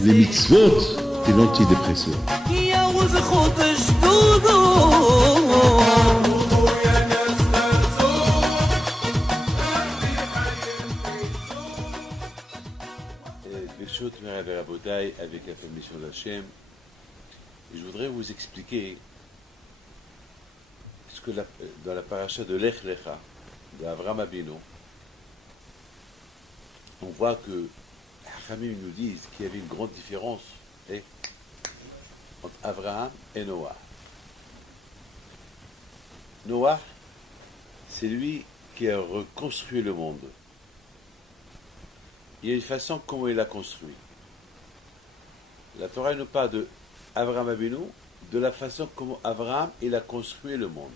les mitzvot et l'antidépresseur. Avec la permission d'Hachem, je voudrais vous expliquer ce que dans la paracha de Lech Lecha, d'Avraham Avinu, on voit que Hachamim nous disent qu'il y avait une grande différence entre Abraham et Noah. Noah, c'est lui qui a reconstruit le monde. Il y a une façon comment il a construit. La Torah nous parle de Avraham Avinu, de la façon comment Abraham il a construit le monde.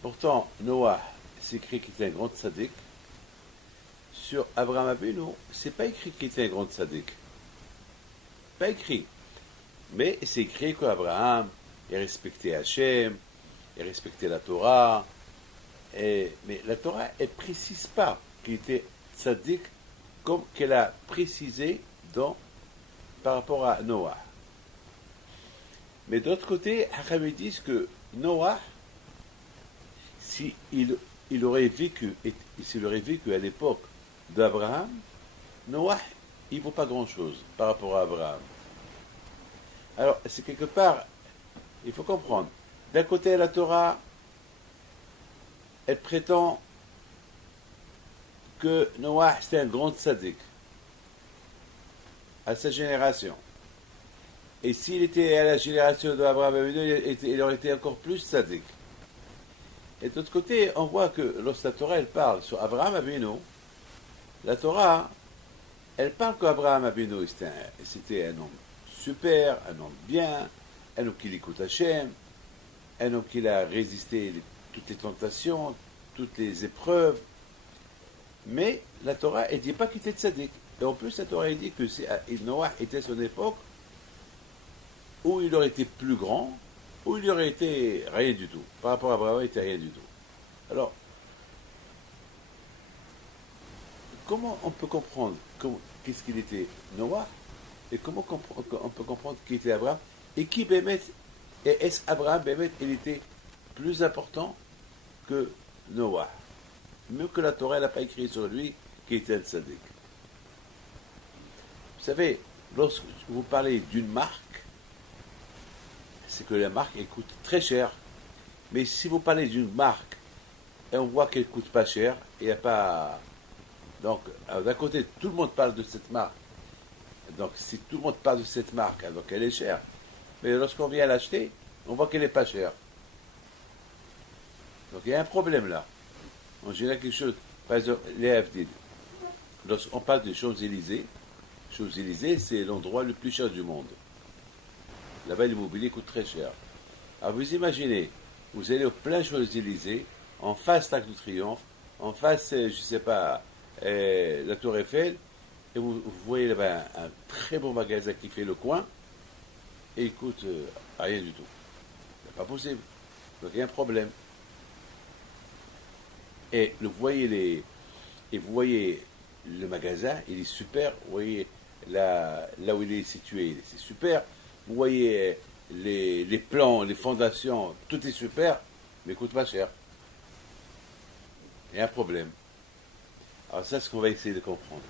Pourtant, Noah, c'est écrit qu'il était un grand tzaddik. Sur Avraham Avinu, c'est pas écrit qu'il était un grand tzaddik. Pas écrit. Mais c'est écrit qu'Abraham est respecté Hachem, est respecté la Torah. Mais la Torah, elle ne précise pas qu'il était tzaddik comme qu'elle a précisé par rapport à Noah. Mais d'autre côté, Hachamim disent que Noah, s'il aurait vécu à l'époque d'Abraham, Noah, il ne vaut pas grand-chose par rapport à Abraham. Alors, c'est quelque part, il faut comprendre. D'un côté, la Torah, elle prétend que Noah, c'était un grand tzaddik à sa génération. Et s'il était à la génération d'Abraham, il aurait été encore plus tzaddik. Et d'autre côté, on voit que lorsque la Torah elle parle sur Abraham Avinu, la Torah, elle parle qu'Abraham Avinu c'était un homme super, un homme bien, un homme qui écoute Hachem, un homme qui a résisté toutes les tentations, toutes les épreuves. Mais la Torah, elle ne dit pas qu'il était tzaddik. Et en plus, la Torah dit que Noah était à son époque où il aurait été plus grand, où il aurait été rien du tout. Par rapport à Abraham, il n'était rien du tout. Alors, comment on peut comprendre qu'est-ce qu'il était Noah et comment on peut comprendre qui était Abraham et qui Bémet, et est-ce Abraham Bémet, il était plus important que Noah, mieux que la Torah n'a pas écrit sur lui qui était un tzaddik. Vous savez, lorsque vous parlez d'une marque, c'est que la marque elle coûte très cher. Mais si vous parlez d'une marque et on voit qu'elle coûte pas cher, il n'y a pas. Donc, d'un côté, tout le monde parle de cette marque. Donc, si tout le monde parle de cette marque, donc elle est chère. Mais lorsqu'on vient l'acheter, on voit qu'elle n'est pas chère. Donc, il y a un problème là. On dirait quelque chose. Par exemple, les Havdil. Lorsqu'on parle des Champs-Élysées, Champs-Élysées, c'est l'endroit le plus cher du monde. Là-bas, l'immobilier coûte très cher. Alors, vous imaginez, vous allez au plein Champs-Élysées, en face l'Arc de Triomphe, en face, je ne sais pas, la Tour Eiffel, et vous voyez là-bas un très bon magasin qui fait le coin, et il coûte rien du tout. C'est pas possible. Donc, il y a un problème. Et vous voyez le magasin, il est super. Vous voyez là où il est situé, c'est super. Vous voyez les plans, les fondations, tout est super, mais coûte pas cher. Il y a un problème. Alors ça, c'est ce qu'on va essayer de comprendre.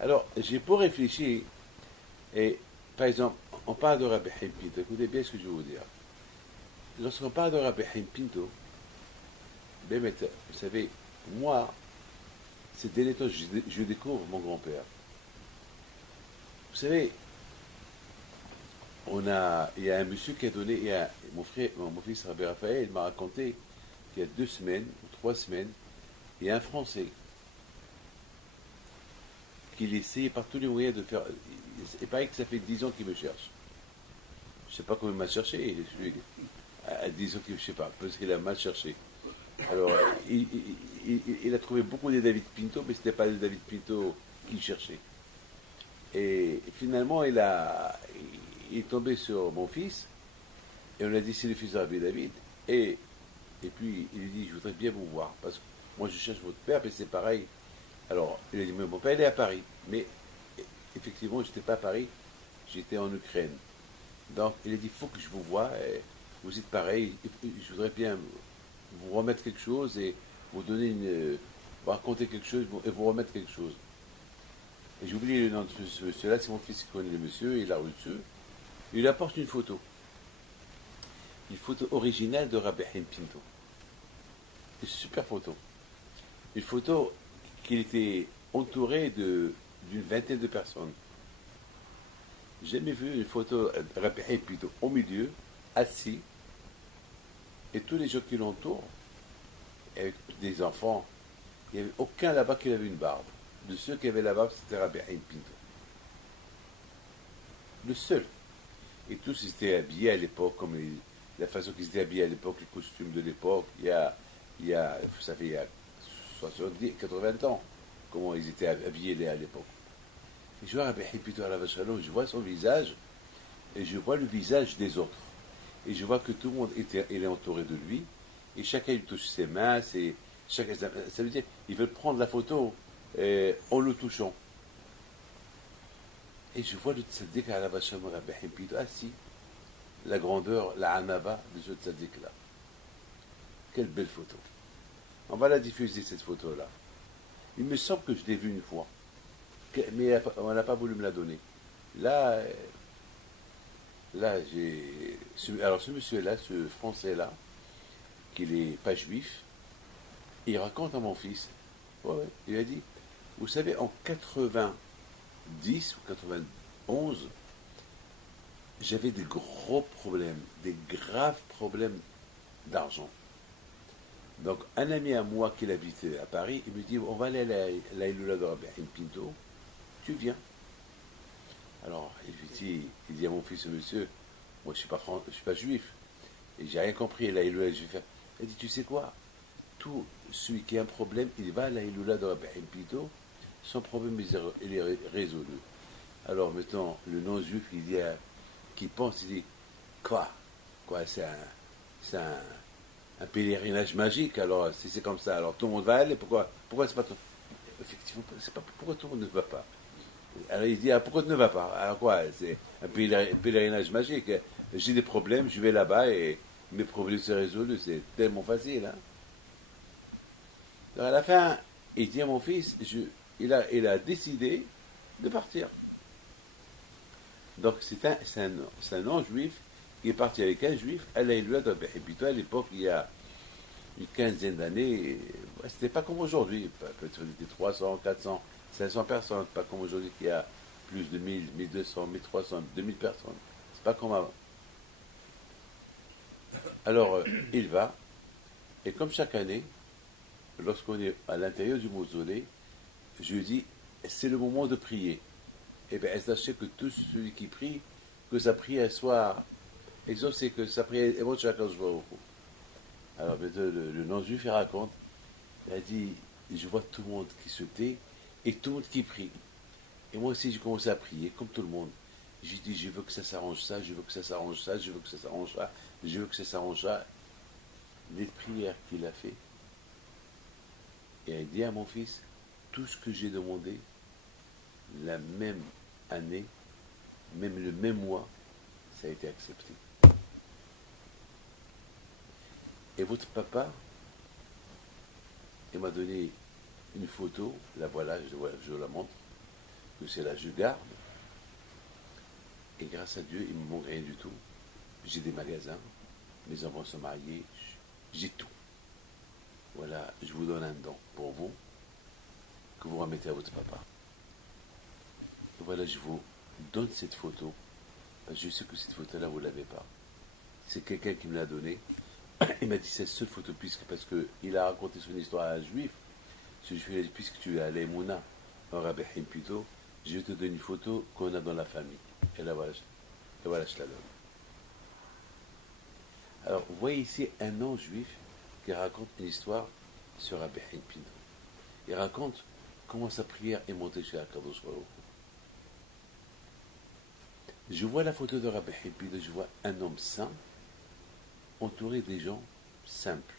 Alors, j'ai pas réfléchi, et par exemple, on parle de Rabbi Chaim Pinto. Écoutez bien ce que je vais vous dire. Lorsqu'on parle de Rabbi Chaim Pinto, vous savez, moi, ces derniers temps, je découvre mon grand-père. Vous savez, il y a un monsieur qui a donné, mon fils Rabbi Raphaël, il m'a raconté qu'il y a 2 semaines, ou 3 semaines, il y a un Français qui essayait par tous les moyens de faire. Il paraît que ça fait 10 ans qu'il me cherche. Je ne sais pas comment il m'a cherché. À 10 ans qu'il ne sais pas, parce qu'il a mal cherché. Alors, il a trouvé beaucoup de David Pinto, mais ce n'était pas le David Pinto qu'il cherchait. Et finalement, il est tombé sur mon fils, et on a dit c'est le fils de Rabbi David. Et puis, il lui dit je voudrais bien vous voir, parce que moi je cherche votre père, mais c'est pareil, Alors, il a dit, mais mon père, il est à Paris. Mais effectivement, je n'étais pas à Paris, j'étais en Ukraine. Donc, il a dit, il faut que je vous voie, vous êtes pareil, je voudrais bien vous remettre quelque chose et vous donner vous raconter quelque chose et vous remettre quelque chose. Et j'ai oublié le nom de ce monsieur-là, c'est mon fils qui connaît le monsieur, il a reçu. Il lui apporte une photo originale de Rabbi Haim Pinto. Une super photo. Une photo qu'il était entouré d'une vingtaine de personnes. J'ai jamais vu une photo de Rabbi Haim Pinto au milieu, assis, et tous les gens qui l'entourent, avec des enfants. Il n'y avait aucun là-bas qui avait une barbe. De ceux qui avaient la barbe, c'était Rabbi Haim Pinto. Le seul. Et tous étaient habillés à l'époque, comme la façon qu'ils étaient habillés à l'époque, les costumes de l'époque, ça fait il y a 70, 80 ans, comment ils étaient habillés à l'époque. Et je vois Rabbi Haim Pinto à la Vachalon, je vois son visage, et je vois le visage des autres. Et je vois que tout le monde est entouré de lui, et chacun lui touche ses mains, ça veut dire qu'ils veulent prendre la photo en le touchant. Et je vois le tzaddik à la Vachalon, Rabbi Haim Pinto, assis, la grandeur, la anava de ce tzaddik-là. Quelle belle photo. On va la diffuser, cette photo-là. Il me semble que je l'ai vue une fois, mais on n'a pas voulu me la donner. Là, alors ce monsieur-là, ce français-là, qui n'est pas juif, il raconte à mon fils, ouais, il a dit, vous savez, en 90 ou 91, j'avais des gros problèmes, des graves problèmes d'argent. Donc, un ami à moi qui habitait à Paris, il me dit, on va aller à la Iloula de Rabbi Haim Pinto, tu viens. Alors, il dit à mon fils, monsieur, moi je suis pas juif, et j'ai rien compris, la Iloula, je vais faire. Il dit, tu sais quoi, tout celui qui a un problème, il va à la Iloula de Rabbi Haim Pinto, son problème il est résolu. Alors maintenant, le non-juif, qui pense, il dit, quoi, c'est un pèlerinage magique, alors si c'est comme ça, alors tout le monde va aller, pourquoi c'est pas tout. Effectivement, c'est pas pourquoi tout le monde ne va pas. Alors il dit, pourquoi tu ne vas pas? Alors quoi, c'est un pèlerinage magique. J'ai des problèmes, je vais là-bas et mes problèmes se résolvent, c'est tellement facile. Hein. Alors à la fin, il dit à mon fils, il a décidé de partir. Donc c'est un non-juif qui est parti avec un juif à la Iloula de Rabbi Haim Pinto. À l'époque, il y a une quinzaine d'années, c'était pas comme aujourd'hui. Peut-être on était 300, 400, 500 personnes, pas comme aujourd'hui qu'il y a plus de 1000, 1200, 1300, 2000 personnes. C'est pas comme avant. Alors, il va, et comme chaque année, lorsqu'on est à l'intérieur du mausolée, je lui dis, c'est le moment de prier. Et bien, sachez que tout celui qui prie, que sa prière soit exaucée, que sa prière est bonne chez Akadosh Baruch Hu. Alors, le non-juif, il raconte, il a dit, je vois tout le monde qui se tait et tout le monde qui prie. Et moi aussi, j'ai commencé à prier, comme tout le monde. J'ai dit, je veux que ça s'arrange ça, je veux que ça s'arrange ça, je veux que ça s'arrange ça, je veux que ça s'arrange ça. Les prières qu'il a fait, et il a dit à mon fils, tout ce que j'ai demandé, la même année, même le même mois, ça a été accepté. Et votre papa, il m'a donné une photo, la voilà, je la montre, que c'est là, je garde. Et grâce à Dieu, il ne me manque rien du tout. J'ai des magasins, mes enfants sont mariés, j'ai tout. Voilà, je vous donne un don pour vous, que vous remettez à votre papa. Et voilà, je vous donne cette photo, parce que je sais que cette photo-là, vous ne l'avez pas. C'est quelqu'un qui me l'a donnée. Il m'a dit, c'est cette photo, parce qu'il a raconté son histoire à un juif. Ce juif, il a dit, puisque tu es à l'Emouna, en Rabbi Haim Pinto, je te donne une photo qu'on a dans la famille. Et là, voilà, je la donne. Alors, vous voyez ici un non-juif qui raconte une histoire sur Rabbi Haim Pinto. Il raconte comment sa prière est montée chez Akadosh Baruch Hu. Je vois la photo de Rabbi Haim Pinto, je vois un homme saint, entouré des gens simples.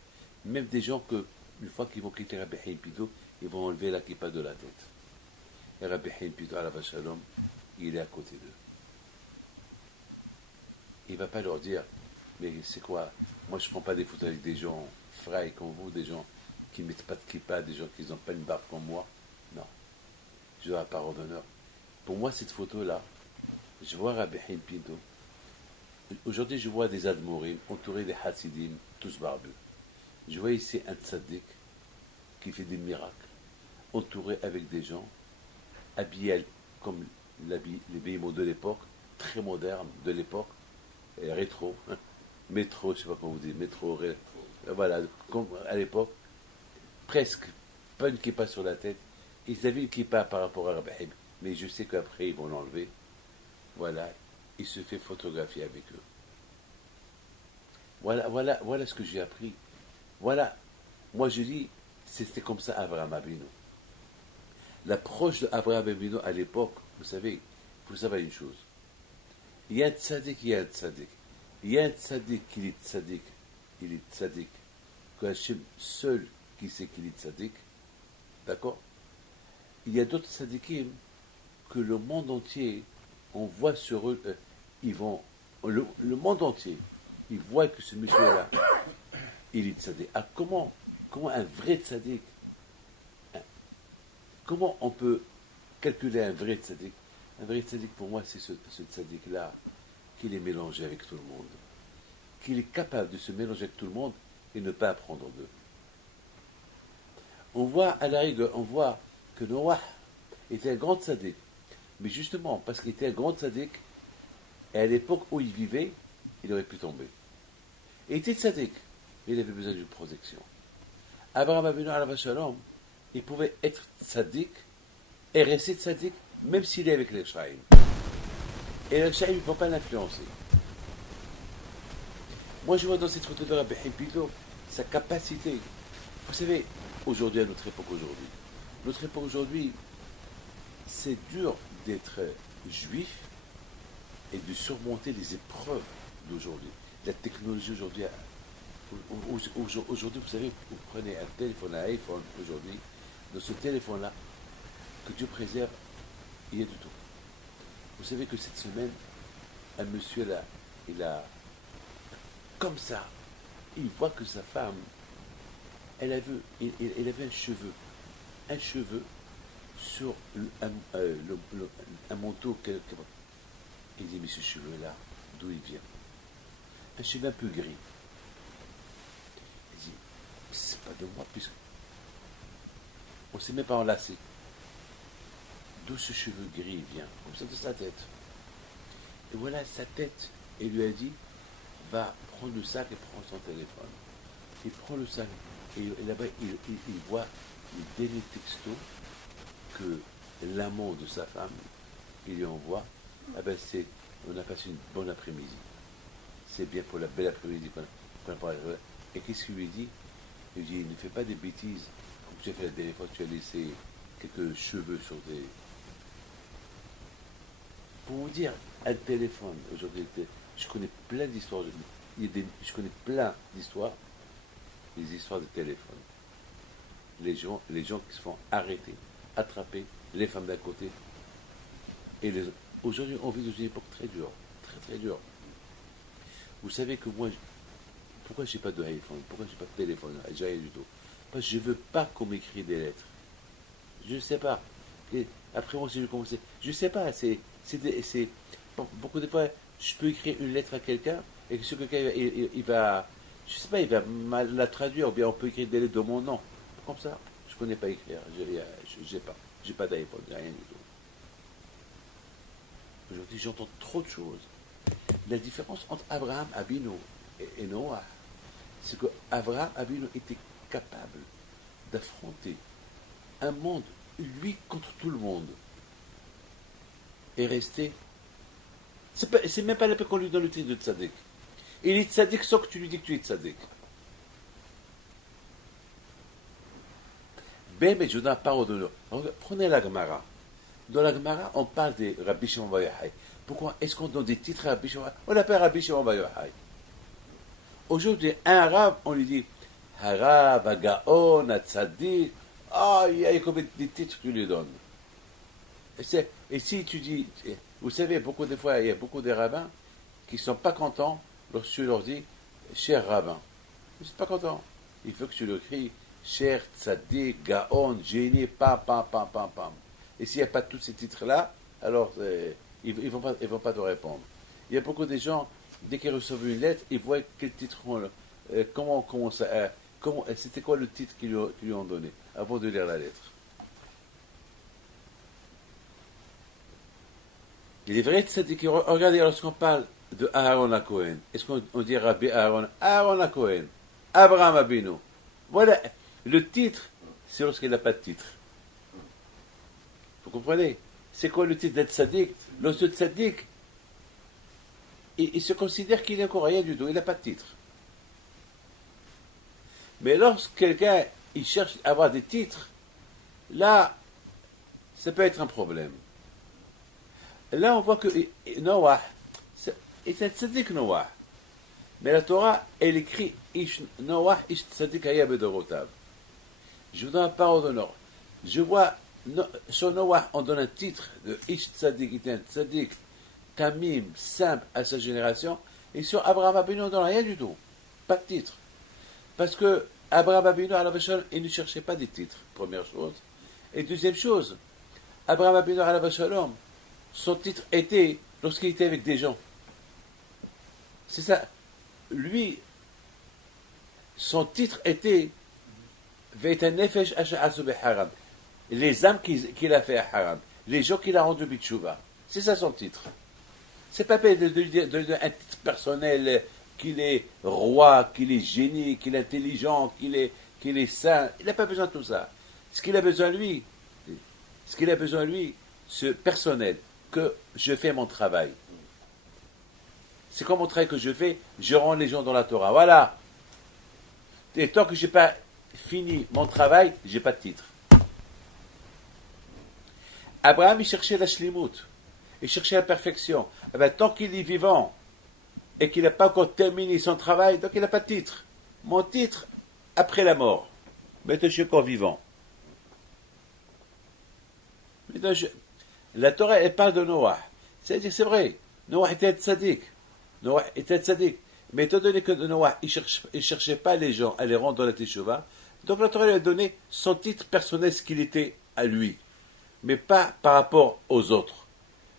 Même des gens que, une fois qu'ils vont quitter Rabbi Haim Pinto, ils vont enlever la kippa de la tête. Et Rabbi Haim Pito Alav Shalom, il est à côté d'eux. Il ne va pas leur dire, mais c'est quoi? Moi, je ne prends pas des photos avec des gens frais comme vous, des gens qui ne mettent pas de kippa, des gens qui n'ont pas une barbe comme moi. Non. Je dois la parole d'honneur. Pour moi, cette photo-là, je vois Rabbi Haim Pito. Aujourd'hui, je vois des admorim entourés des Hasidim, tous barbus. Je vois ici un tzaddik qui fait des miracles, entouré avec des gens, habillés comme les béhémots de l'époque, très modernes de l'époque, et rétro, métro, je ne sais pas comment vous dites, métro, voilà, comme à l'époque, presque, pas une kippa sur la tête. Ils avaient une kippa par rapport à Rabbi Haim, mais je sais qu'après ils vont l'enlever. Voilà, il se fait photographier avec eux. Voilà ce que j'ai appris. Voilà, moi je dis, c'était comme ça Abraham Avinu. L'approche d'Abraham Avinu à l'époque, vous savez, il faut savoir une chose. Il y a un tzaddik, il y a un tzaddik. Il y a un tzaddik qui est tzaddik, il est tzaddik. Que Hachem seul qui sait qu'il est tzaddik, d'accord? Il y a d'autres tzaddikim que le monde entier, on voit sur eux, ils vont, le monde entier, ils voient que ce monsieur-là, il est tzaddik. Ah, comment un vrai tzaddik, comment on peut calculer un vrai tzaddik? Un vrai tzaddik, pour moi, c'est ce tzaddik-là, qu'il est mélangé avec tout le monde, qu'il est capable de se mélanger avec tout le monde et ne pas apprendre d'eux. On voit à la rigueur, on voit que Noah était un grand tzaddik, mais justement, parce qu'il était un grand tzaddik, et à l'époque où il vivait, il aurait pu tomber. Il était tzaddik, mais il avait besoin d'une protection. Abraham Avinu Alav Shalom, il pouvait être tzaddik et rester tzaddik, même s'il est avec les Shaïm. Et les Shaïm ne vont pas l'influencer. Moi, je vois dans cette photo de Rabbi Haim Pito sa capacité. Vous savez, aujourd'hui, à notre époque aujourd'hui, c'est dur d'être juif et de surmonter les épreuves d'aujourd'hui. La technologie aujourd'hui, vous savez, vous prenez un téléphone, un iPhone aujourd'hui, dans ce téléphone-là, que Dieu préserve, il y a du tout. Vous savez que cette semaine, un monsieur là, il a, comme ça, il voit que sa femme, elle avait un cheveu sur un manteau. Il dit, mais ce cheveu-là, d'où il vient? Un cheveu un peu gris. Il dit, c'est pas de moi, puisque on ne s'est même pas enlacé. D'où ce cheveu gris vient? Comme ça, de sa tête. Et voilà sa tête. Et lui a dit, va prendre le sac et prends son téléphone. Il prend le sac. Et là-bas, il voit les derniers textos que l'amant de sa femme, il lui envoie. Ah ben on a passé une bonne après-midi. C'est bien pour la belle après-midi qu'on a parlé. Et qu'est-ce qu'il lui dit? Il lui dit, ne fais pas des bêtises. Comme tu as fait la dernière fois, tu as laissé quelques cheveux sur des... Pour vous dire, un téléphone, aujourd'hui, je connais plein d'histoires. Je connais plein d'histoires, des histoires de téléphone. Les gens qui se font arrêter, attraper, les femmes d'un côté, et les autres. Aujourd'hui, on vit dans une époque très dure, très très dure. Vous savez que moi, pourquoi je n'ai pas de iPhone, pourquoi je n'ai pas de téléphone, j'ai rien du tout? Parce que je ne veux pas qu'on m'écrit des lettres. Je ne sais pas. Et après moi, si je commence, je ne sais pas. Beaucoup de fois, je peux écrire une lettre à quelqu'un et que ce quelqu'un, il va, je ne sais pas, il va mal la traduire, ou bien on peut écrire des lettres de mon nom. Comme ça, je ne connais pas écrire. J'ai pas d'iPhone, j'ai rien du tout. Aujourd'hui, j'entends trop de choses. La différence entre Abraham Avinu et Noah, c'est que Abraham Avinu était capable d'affronter un monde, lui contre tout le monde, et rester. C'est même pas la peine qu'on lui donne le titre de tzaddik. Il est tzaddik sans que tu lui dis que tu es tzaddik. Ben, mais je donne la parole d'honneur. Prenez la Gemara. Dans la Gemara, on parle de Rabbi Shimon bar Yochai. Pourquoi est-ce qu'on donne des titres à Rabbi Shimon? On l'appelle Rabbi Shimon bar Yochai. Aujourd'hui, un arabe, on lui dit Harav, Hagaon, Hatzadik, Ah, il y a combien des titres que tu lui donnes. Et si tu dis, vous savez, beaucoup de fois, il y a beaucoup de rabbins qui ne sont pas contents lorsque tu leur dis, cher rabbin. Ils ne sont pas contents. Il faut que tu leur cries, cher tzaddik, gaon, génie, pam, pam, pam, pam, pam. Et s'il n'y a pas tous ces titres-là, alors ils ne vont pas te répondre. Il y a beaucoup de gens, dès qu'ils reçoivent une lettre, ils voient quel titre c'était quoi le titre qu'ils lui ont donné avant de lire la lettre. Il est vrai, tzaddik, regardez, lorsqu'on parle de Aaron à Cohen, est-ce qu'on dit Rabbi Aaron, Aaron à Cohen, Abraham Abinu. Voilà, le titre, c'est lorsqu'il n'a pas de titre. Vous comprenez? C'est quoi le titre d'être tzaddik? Lorsque tzaddik, il se considère qu'il n'est encore rien du tout, il n'a pas de titre. Mais lorsque quelqu'un il cherche à avoir des titres, là, ça peut être un problème. Là, on voit que Noah, est un tzaddik Noah. Mais la Torah, elle écrit Noah ish tzaddik haya bedorotav. Je vous donne la parole d'honneur. Je vois, sur Noah, on donne un titre de ish tzaddik, il était un tzaddik, tamim, simple à sa génération. Et sur Abraham Abinu, on ne donne rien du tout. Pas de titre. Parce que Abraham Abinu, il ne cherchait pas des titres, première chose. Et deuxième chose, Abraham Abinu, son titre était lorsqu'il était avec des gens. C'est ça. Lui, son titre était les âmes qu'il a fait à Haram, les gens qu'il a rendus Bitshuva. C'est ça son titre. C'est pas de dire un titre personnel, qu'il est roi, qu'il est génie, qu'il est intelligent, qu'il est saint. Il n'a pas besoin de tout ça. Ce qu'il a besoin lui, c'est personnel, que je fais mon travail. C'est comme mon travail que je fais, je rends les gens dans la Torah. Voilà. Et tant que je n'ai pas fini mon travail, je n'ai pas de titre. Abraham, il cherchait la shlimut. Il cherchait la perfection. Eh bien, tant qu'il est vivant et qu'il n'a pas encore terminé son travail, donc il n'a pas de titre. Mon titre, après la mort. Mais je suis encore vivant. La Torah, elle parle de Noah. C'est-à-dire, c'est vrai. Noah était tzaddik. Mais étant donné que Noah, il ne cherchait pas les gens à les rendre dans la Teshuvah, donc la Torah lui a donné son titre personnel, ce qu'il était à lui. Mais pas par rapport aux autres.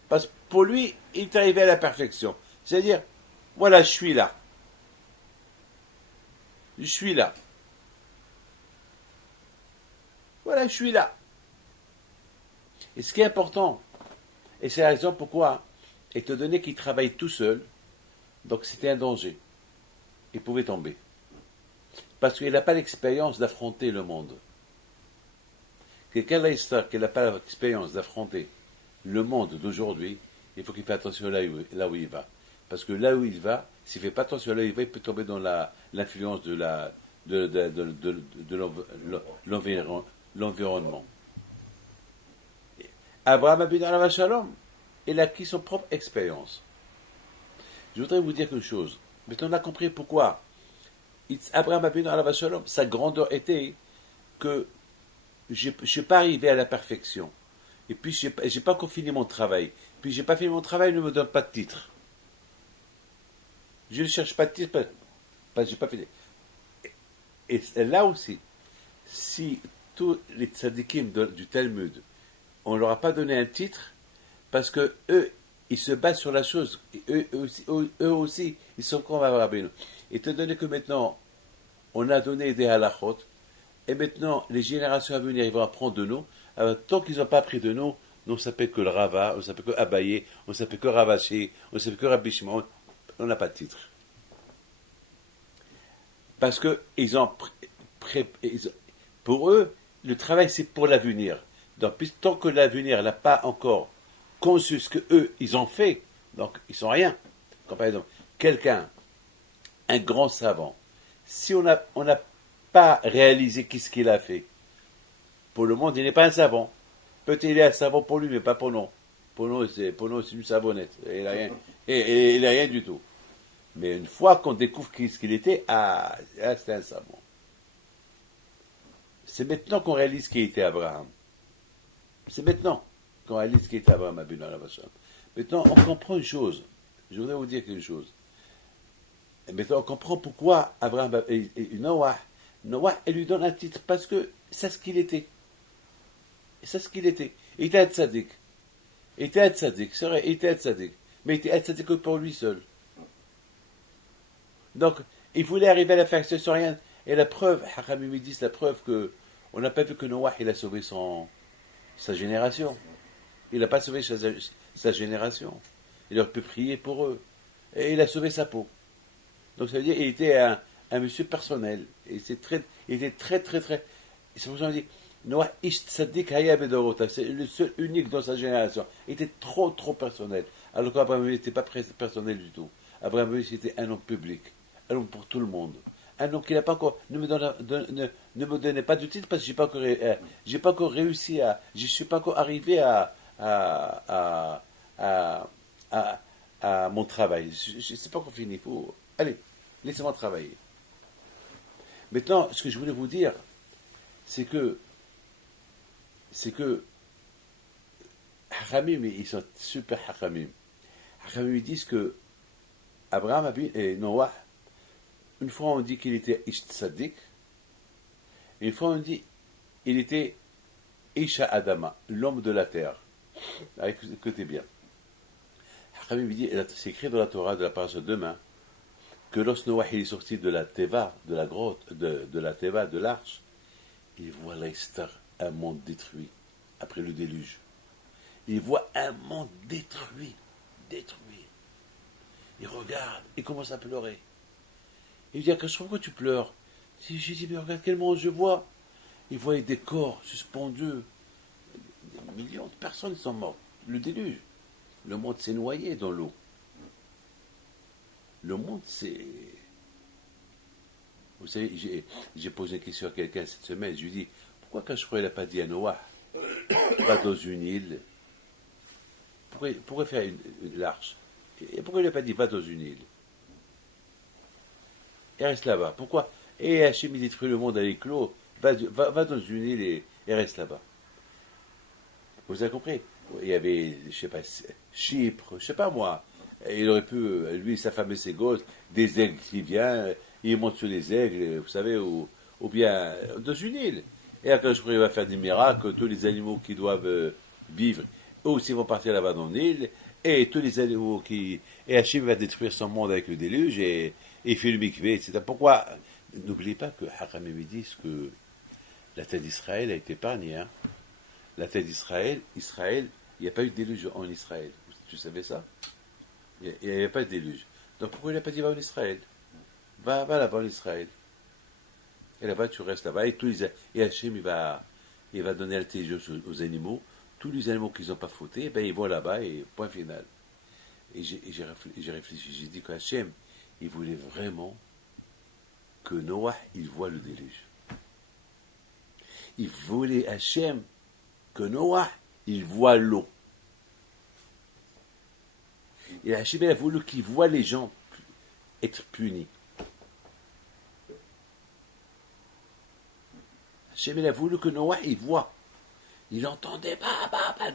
Parce que pour lui, il est arrivé à la perfection. C'est-à-dire, voilà, je suis là. Voilà, je suis là. Et ce qui est important, et c'est la raison pourquoi, étant donné qu'il travaille tout seul, donc c'était un danger. Il pouvait tomber. Parce qu'il n'a pas l'expérience d'affronter le monde. Quelqu'un qui n'a pas l'expérience d'affronter le monde d'aujourd'hui, il faut qu'il fasse attention là où il va. Parce que là où il va, s'il ne fait pas attention là où il va, il peut tomber dans l'influence de l'environnement. Abraham Abinu alav shalom, il a acquis son propre expérience. Je voudrais vous dire quelque chose. Maintenant, on a compris pourquoi Abraham Abinu alav shalom, sa grandeur était que je ne suis pas arrivé à la perfection. Et puis, je n'ai pas encore fini mon travail. Puis, je n'ai pas fini mon travail, il ne me donne pas de titre. Je ne cherche pas de titre, parce que je n'ai pas fini. Et là aussi, si tous les tzadikim du Talmud, on ne leur a pas donné un titre, parce que eux, ils se basent sur la chose. Eux aussi, ils sont comme Abraham Abinu. Étant donné que maintenant, on a donné des halachot, et maintenant, les générations à venir, ils vont apprendre de nous. Alors, tant qu'ils n'ont pas appris de nous, on ne s'appelle que le Rava, on ne s'appelle que Abaye, on ne s'appelle que Ravashi, on ne s'appelle que Rabbi Shimon, on n'a pas de titre. Parce que pour eux, le travail, c'est pour l'avenir. Donc, tant que l'avenir n'a pas encore conçu ce qu'eux, ils ont fait, donc ils sont rien. Comme par exemple, quelqu'un, un grand savant, si on n'a pas réalisé qu'est-ce qu'il a fait, pour le monde, il n'est pas un savant. Peut-être il est un savant pour lui, mais pas pour nous. Pour nous, c'est une savonnette. Il n'a rien du tout. Mais une fois qu'on découvre ce qu'il était, c'était un savant. C'est maintenant qu'on réalise qui était Abraham. C'est maintenant qu'on réalise qui était Abraham Abinu Alav Hashem. Maintenant, on comprend une chose. Je voudrais vous dire quelque chose. Et maintenant, on comprend pourquoi Abraham et Noah, elle lui donne un titre, parce que c'est ce qu'il était. C'est ce qu'il était. Il était un tzaddik. Il était un tzaddik, c'est vrai, il était un tzaddik. Mais il était un tzaddik que pour lui seul. Donc, il voulait arriver à la perfection sans rien. Et la preuve, Hachamim disent la preuve que on n'a pas vu que Noah, il a sauvé sa génération. Il n'a pas sauvé sa génération. Il aurait pu prier pour eux. Et il a sauvé sa peau. Donc ça veut dire qu'il était un monsieur personnel. Et il était très. C'est pour ça qu'on dit Noah ish tzaddik haya bedorota. C'est le seul unique dans sa génération. Il était trop personnel. Alors qu'Abraham n'était pas personnel du tout. Abraham c'était un homme public. Un homme pour tout le monde. Un homme qui n'a pas encore. Ne me donnez pas de titre parce que j'ai pas encore réussi à. Je suis pas encore arrivé à mon travail. C'est pas encore fini. Allez, laissez-moi travailler. Maintenant, ce que je voulais vous dire, c'est que Hachamim, ils sont super Hachamim. Hachamim disent que Abraham et Noah, une fois on dit qu'il était Ish Tzaddik, et une fois on dit il était Isha Adama, l'homme de la terre. Écoutez bien. Hachamim dit, c'est écrit dans la Torah de la parasha de demain, que lorsque Noah est sorti de la Teva, de la grotte, de la Teva, de l'arche, il voit un monde détruit après le déluge. Il voit un monde détruit. Il regarde, il commence à pleurer. Il dit, pourquoi tu pleures? J'ai dit, mais regarde quel monde je vois. Il voyait des corps suspendus. Des millions de personnes sont mortes. Le déluge. Le monde s'est noyé dans l'eau. Le monde s'est... Vous savez, j'ai posé une question à quelqu'un cette semaine. Je lui ai dit, pourquoi Kachro n'a pas dit à Noah, va dans une île? Pourquoi faire l'arche? Et pourquoi il n'a pas dit, va dans une île? Et reste là-bas. Pourquoi? Et Hachem, il détruit le monde avec l'eau. Va dans une île et reste là-bas. Vous avez compris? Il y avait, je sais pas, Chypre, je sais pas moi. Il aurait pu, lui et sa femme et ses gosses, des aigles qui viennent, il monte sur les aigles, vous savez, ou bien dans une île. Et après, je crois qu'il va faire des miracles, tous les animaux qui doivent vivre, eux aussi vont partir là-bas dans l'île, et tous les animaux qui... Et Hachem va détruire son monde avec le déluge, et il fait le mikvé, etc. Pourquoi? N'oubliez pas que Hachamim disent que la terre d'Israël a été épargnée. Hein. La terre d'Israël, il n'y a pas eu de déluge en Israël. Tu savais ça? Il n'y avait pas de déluge. Donc pourquoi il n'a pas dit va en Israël? Va là-bas en Israël. Et là-bas, tu restes là-bas. Et Hachem, il va donner l'intelligence aux animaux. Tous les animaux qui n'ont pas fauté, ils vont là-bas et point final. Et j'ai réfléchi, j'ai dit qu'Hachem, il voulait vraiment que Noah, il voit le déluge. Il voulait Hachem que Noah, il voit l'eau. Et Hachem a voulu qu'il voit les gens être punis. Hachem a voulu que Noah, il voit. Il entendait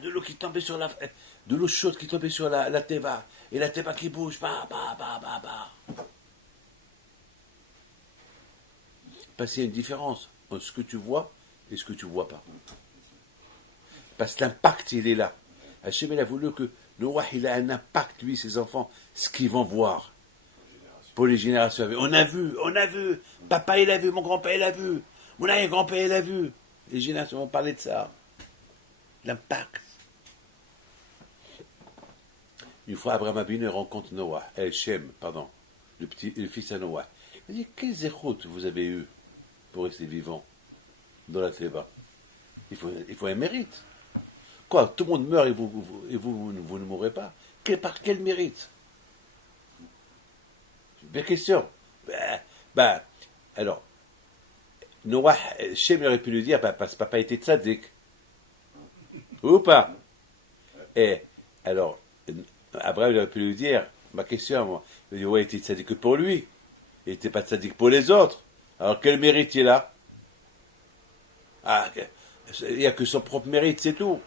de l'eau qui tombait sur de l'eau chaude qui tombait sur la Teva. Et la Teva qui bouge, Parce qu'il y a une différence entre ce que tu vois et ce que tu vois pas. Parce que l'impact, il est là. Hachem, il a voulu que Noah, il a un impact, lui, ses enfants, ce qu'ils vont voir. Pour les générations. On a vu. Papa, il a vu, mon grand-père, il a vu. Mon arrière-grand-père, il a vu. Les générations vont parler de ça. L'impact. Une fois, Abraham Abinu rencontre Noah, le fils à Noah. Il dit, quelles zéroutes vous avez eues pour rester vivant dans la Théba? Il faut un mérite. Quoi, tout le monde meurt et vous ne mourrez pas? Par quel mérite? Bien question. Alors, Noah, Shem aurait pu lui dire, parce que papa était tzaddik. Ou pas? Et alors, Abraham aurait pu lui dire, ma question, moi, il dit, ouais, il était tzaddik que pour lui. Il n'était pas tzaddik pour les autres. Alors, quel mérite il a? Ah, il n'y a que son propre mérite, c'est tout.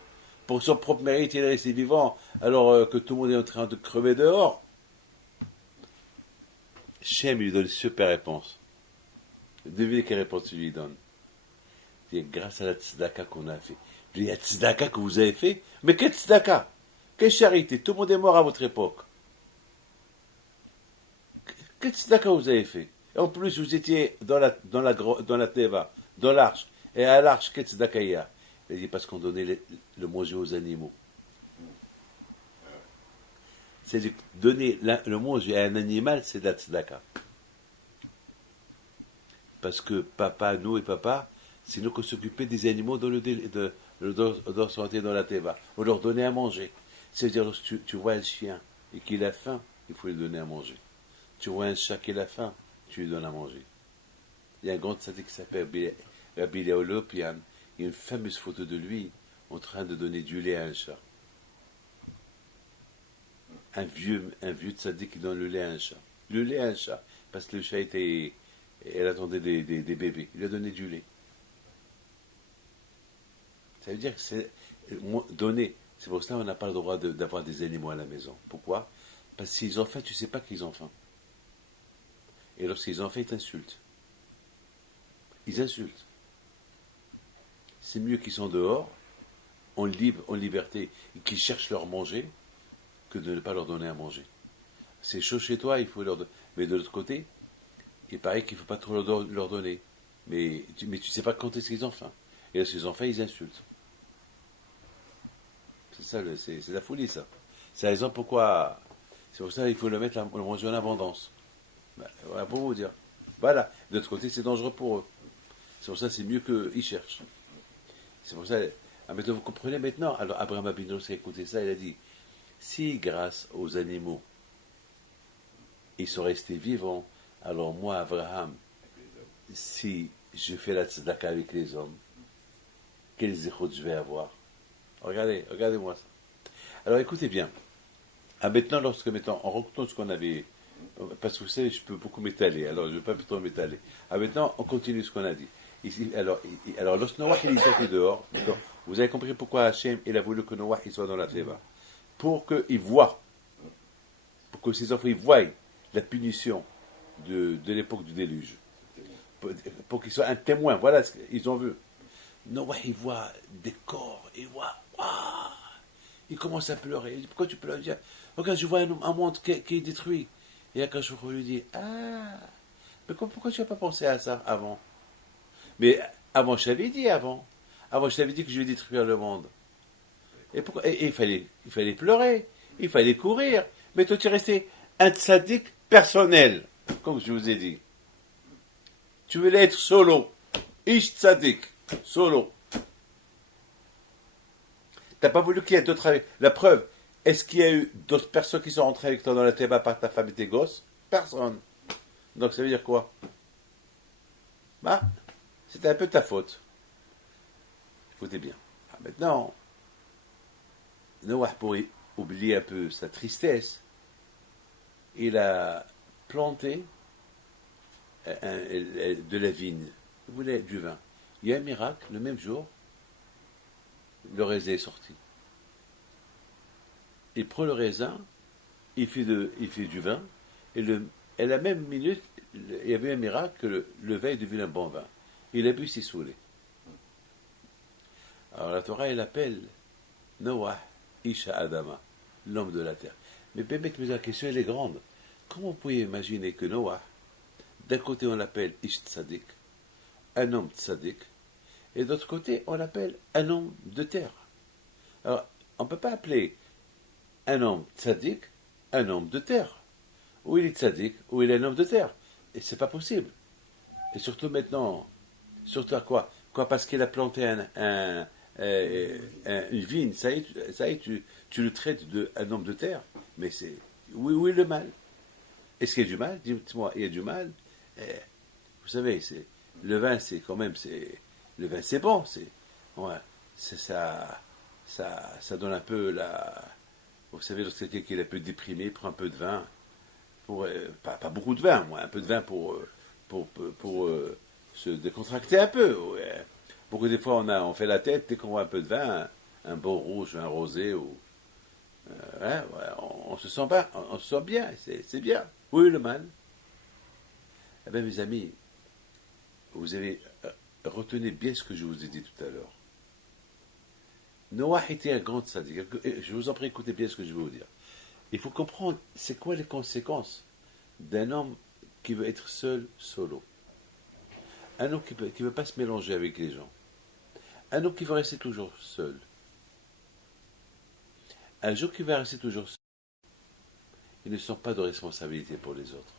Pour son propre mérite, il est resté vivant, alors que tout le monde est en train de crever dehors. Shem lui donne une super réponse. Devinez quelle réponse il lui donne. Il dit, grâce à la tzedaka qu'on a fait. Il dit, la tzedaka que vous avez fait? Mais quelle tzedaka? Quelle charité? Tout le monde est mort à votre époque. Quelle tzedaka vous avez fait? Et en plus, vous étiez dans la teva, dans l'arche. Et à l'arche, quelle tzedaka il y a? Il dit, parce qu'on donnait le manger aux animaux. C'est donner le manger à un animal, c'est de la tzedaka. Parce que papa, nous et papa, c'est nous qui s'occupaient des animaux dans dans la teva. On leur donnait à manger. C'est-à-dire, lorsque tu vois un chien et qu'il a faim, il faut lui donner à manger. Tu vois un chat qui a faim, tu lui donnes à manger. Il y a un grand tzaddik qui s'appelle Rabbi Eliyahu Lopian. Il y a une fameuse photo de lui en train de donner du lait à un chat. Un vieux tzaddik qui donne le lait à un chat. Le lait à un chat. Parce que le chat elle attendait des bébés. Il lui a donné du lait. Ça veut dire que c'est donner. C'est pour ça qu'on n'a pas le droit d'avoir des animaux à la maison. Pourquoi? Parce que s'ils ont faim, tu ne sais pas qu'ils ont faim. Et lorsqu'ils ont faim, ils t'insultent. Ils insultent. C'est mieux qu'ils sont dehors, en liberté, et qu'ils cherchent leur manger, que de ne pas leur donner à manger. C'est chaud chez toi, il faut leur donner. Mais de l'autre côté, il paraît qu'il ne faut pas trop leur donner. Mais tu ne sais pas quand est-ce qu'ils ont faim. Et lorsqu'ils ont faim, ils insultent. C'est ça, c'est la folie, ça. C'est la raison pourquoi. C'est pour ça qu'il faut le manger en abondance. Ben, voilà pour vous dire. Voilà. De l'autre côté, c'est dangereux pour eux. C'est pour ça que c'est mieux qu'ils cherchent. C'est pour ça. Ah, maintenant, vous comprenez maintenant. Alors, Abraham Abino s'est écouté ça, il a dit, si grâce aux animaux, ils sont restés vivants, alors moi, Abraham, si je fais la tzedaka avec les hommes, quels zéchot je vais avoir? Regardez-moi ça. Alors écoutez bien. Ah, maintenant, en racontant ce qu'on avait, parce que vous savez, je peux beaucoup m'étaler, alors je ne vais pas trop m'étaler. Ah, maintenant, on continue ce qu'on a dit. Ici, alors lorsque Noah il est sorti dehors, vous avez compris pourquoi Hachem il a voulu que Noah il soit dans la teva. Pour qu'il voie, pour que ses enfants ils voient la punition de l'époque du déluge. Pour qu'ils soient un témoin, voilà ce qu'ils ont vu. Noah il voit des corps, il voit, waouh, il commence à pleurer. Il dit, pourquoi tu pleures? Il dit, regarde, je vois un monde qui est détruit. Et Akash lui dit, ah, mais pourquoi tu n'as pas pensé à ça avant? Mais avant, je t'avais dit avant. Avant, je t'avais dit que je vais détruire le monde. Et pourquoi? Il fallait pleurer, il fallait courir. Mais toi, tu es resté un tzaddik personnel, comme je vous ai dit. Tu voulais être solo. Ish tzaddik, solo. T'as pas voulu qu'il y ait d'autres avec. La preuve, est-ce qu'il y a eu d'autres personnes qui sont rentrées avec toi dans la théba par ta femme et tes gosses? Personne. Donc ça veut dire quoi? Bah, c'était un peu ta faute. Écoutez bien. Maintenant, Noah, pour oublier un peu sa tristesse, il a planté de la vigne. Il voulait du vin. Il y a un miracle, le même jour, le raisin est sorti. Il prend le raisin, il fait du vin, et la même minute, il y avait un miracle que le vin est devenu un bon vin. Il a bu, s'est saoulé. Alors la Torah, elle appelle Noah, Isha Adama, l'homme de la terre. Mais la question, elle est grande. Comment vous pouvez imaginer que Noah, d'un côté on l'appelle Ish Tzadik, un homme Tzadik, et d'autre côté on l'appelle un homme de terre. Alors, on ne peut pas appeler un homme Tzadik un homme de terre. Ou il est Tzadik, ou il est un homme de terre. Et c'est pas possible. Et surtout maintenant, surtout à quoi? Parce qu'il a planté une vigne, ça y est, tu le traites d'un homme de terre. Mais c'est, oui, le mal. Est-ce qu'il y a du mal? Dites-moi, il y a du mal. Vous savez, le vin, c'est quand même, le vin, c'est bon. Ça donne un peu vous savez, lorsque quelqu'un est un peu déprimé, il prend un peu de vin. Pas beaucoup de vin, un peu de vin pour se décontracter un peu. Ouais. Beaucoup des fois, on fait la tête, dès qu'on voit un peu de vin, un beau rouge, un rosé, ou, on se sent pas, on se sent bien, c'est bien. Oui, le mal. Eh bien, mes amis, vous avez retenez bien ce que je vous ai dit tout à l'heure. Noah était un grand sadique. Je vous en prie, écoutez bien ce que je vais vous dire. Il faut comprendre, c'est quoi les conséquences d'un homme qui veut être seul, solo. Un homme qui ne veut pas se mélanger avec les gens. Un homme qui veut rester toujours seul. Un jour qui va rester toujours seul, il ne sent pas de responsabilité pour les autres.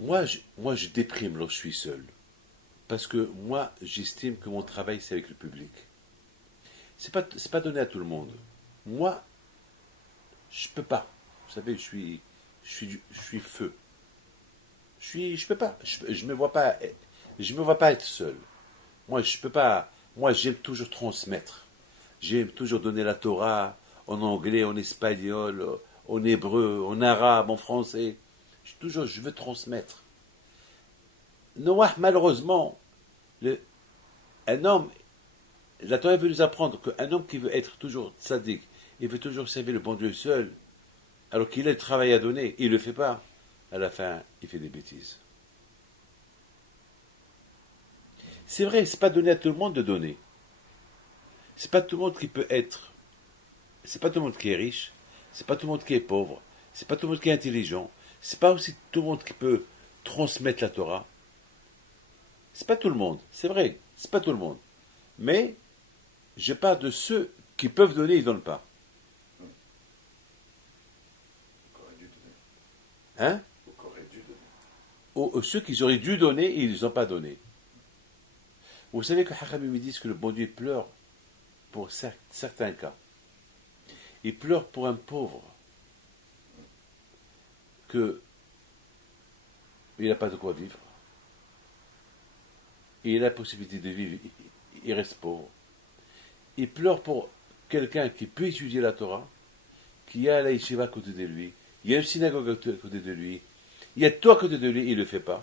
Moi, je déprime lorsque je suis seul. Parce que moi, j'estime que mon travail, c'est avec le public. C'est pas donné à tout le monde. Moi, je peux pas. Vous savez, je suis feu. Je peux pas. Je me vois pas. Je me vois pas être seul. Moi, je peux pas. Moi, j'aime toujours transmettre. J'aime toujours donner la Torah en anglais, en espagnol, en hébreu, en arabe, en français. Je veux transmettre. Noah, malheureusement, un homme, la Torah veut nous apprendre qu'un homme qui veut être toujours tzaddik, il veut toujours servir le bon Dieu seul, alors qu'il a le travail à donner, il ne le fait pas. À la fin, il fait des bêtises. C'est vrai, c'est pas donné à tout le monde de donner. C'est pas tout le monde qui peut être. C'est pas tout le monde qui est riche. C'est pas tout le monde qui est pauvre. C'est pas tout le monde qui est intelligent. C'est pas aussi tout le monde qui peut transmettre la Torah. C'est pas tout le monde. C'est vrai, c'est pas tout le monde. Mais je parle de ceux qui peuvent donner, ils ne donnent pas. Hein? Ou ceux qui auraient dû donner, ils n'ont pas donné. Vous savez que Hachamim me disent que le bon Dieu pleure pour certains cas. Il pleure pour un pauvre que il n'a pas de quoi vivre. Et il a la possibilité de vivre, il reste pauvre. Il pleure pour quelqu'un qui peut étudier la Torah, qui a la yeshiva à côté de lui, il y a une synagogue à côté de lui, il y a tout à côté de lui, il ne le fait pas.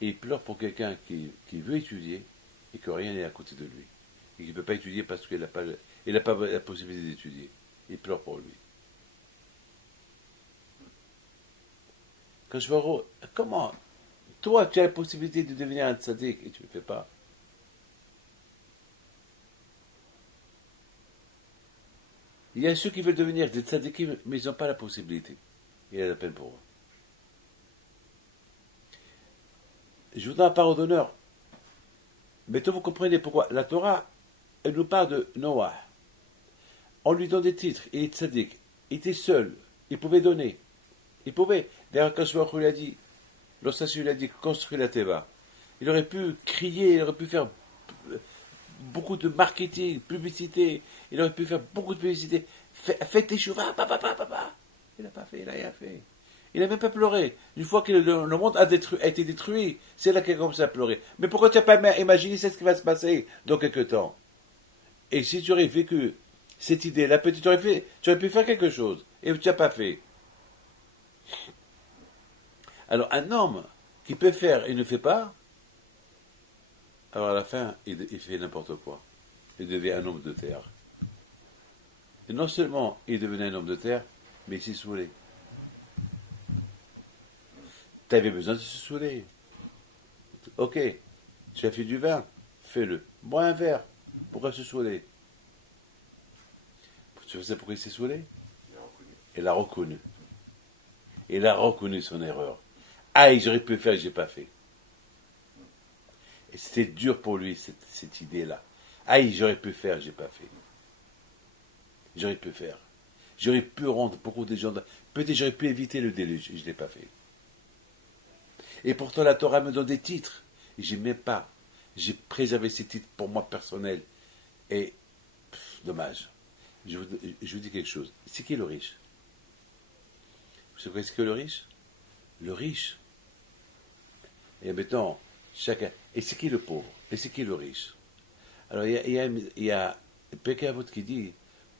Et il pleure pour quelqu'un qui veut étudier et que rien n'est à côté de lui. Et qui ne peut pas étudier parce qu'il n'a pas la possibilité d'étudier. Il pleure pour lui. Quand je vois, comment toi, tu as la possibilité de devenir un tzaddik et tu ne le fais pas. Il y a ceux qui veulent devenir des tzaddikim, mais ils n'ont pas la possibilité. Il y a la peine pour eux. Je vous donne la parole d'honneur. Mais toi, vous comprenez pourquoi. La Torah, elle nous parle de Noah. On lui donne des titres. Il est tzaddik. Il était seul. Il pouvait donner. Il pouvait. D'ailleurs, quand Shmuel lui a dit, lorsqu'il lui a dit construis la Teva, il aurait pu crier, il aurait pu faire beaucoup de marketing, publicité, il aurait pu faire beaucoup de publicité. Faites tes chouvas, papa. Il n'a pas fait, il n'a rien fait. Il n'a même pas pleuré. Une fois que le monde a été détruit, c'est là qu'il a commencé à pleurer. Mais pourquoi tu n'as pas imaginé ce qui va se passer dans quelques temps? Et si tu aurais vécu cette idée-là, peut-être tu aurais pu faire quelque chose. Et tu n'as pas fait. Alors un homme qui peut faire et ne fait pas, alors à la fin, il fait n'importe quoi. Il devient un homme de terre. Et non seulement il devenait un homme de terre, mais il s'est saoulé. Tu avais besoin de se saouler. Ok, tu as fait du vin, fais-le. Bois un verre. Pourquoi se saouler? Tu sais pourquoi il s'est saoulé? Il a reconnu. Il a reconnu son erreur. Ah, j'aurais pu faire, j'ai pas fait. Et c'était dur pour lui, cette idée-là. Ah, j'aurais pu faire, j'ai pas fait. J'aurais pu faire. J'aurais pu rendre beaucoup de gens. Peut-être j'aurais pu éviter le déluge, je ne l'ai pas fait. Et pourtant, la Torah me donne des titres. Et je n'aimais pas. J'ai préservé ces titres pour moi personnel. Et, dommage. Je vous dis quelque chose. C'est qui le riche? Vous savez ce que le riche? Le riche. Et maintenant, chacun. Et c'est qui le pauvre? Et c'est qui le riche? Alors, il y a Pirkei Avot qui dit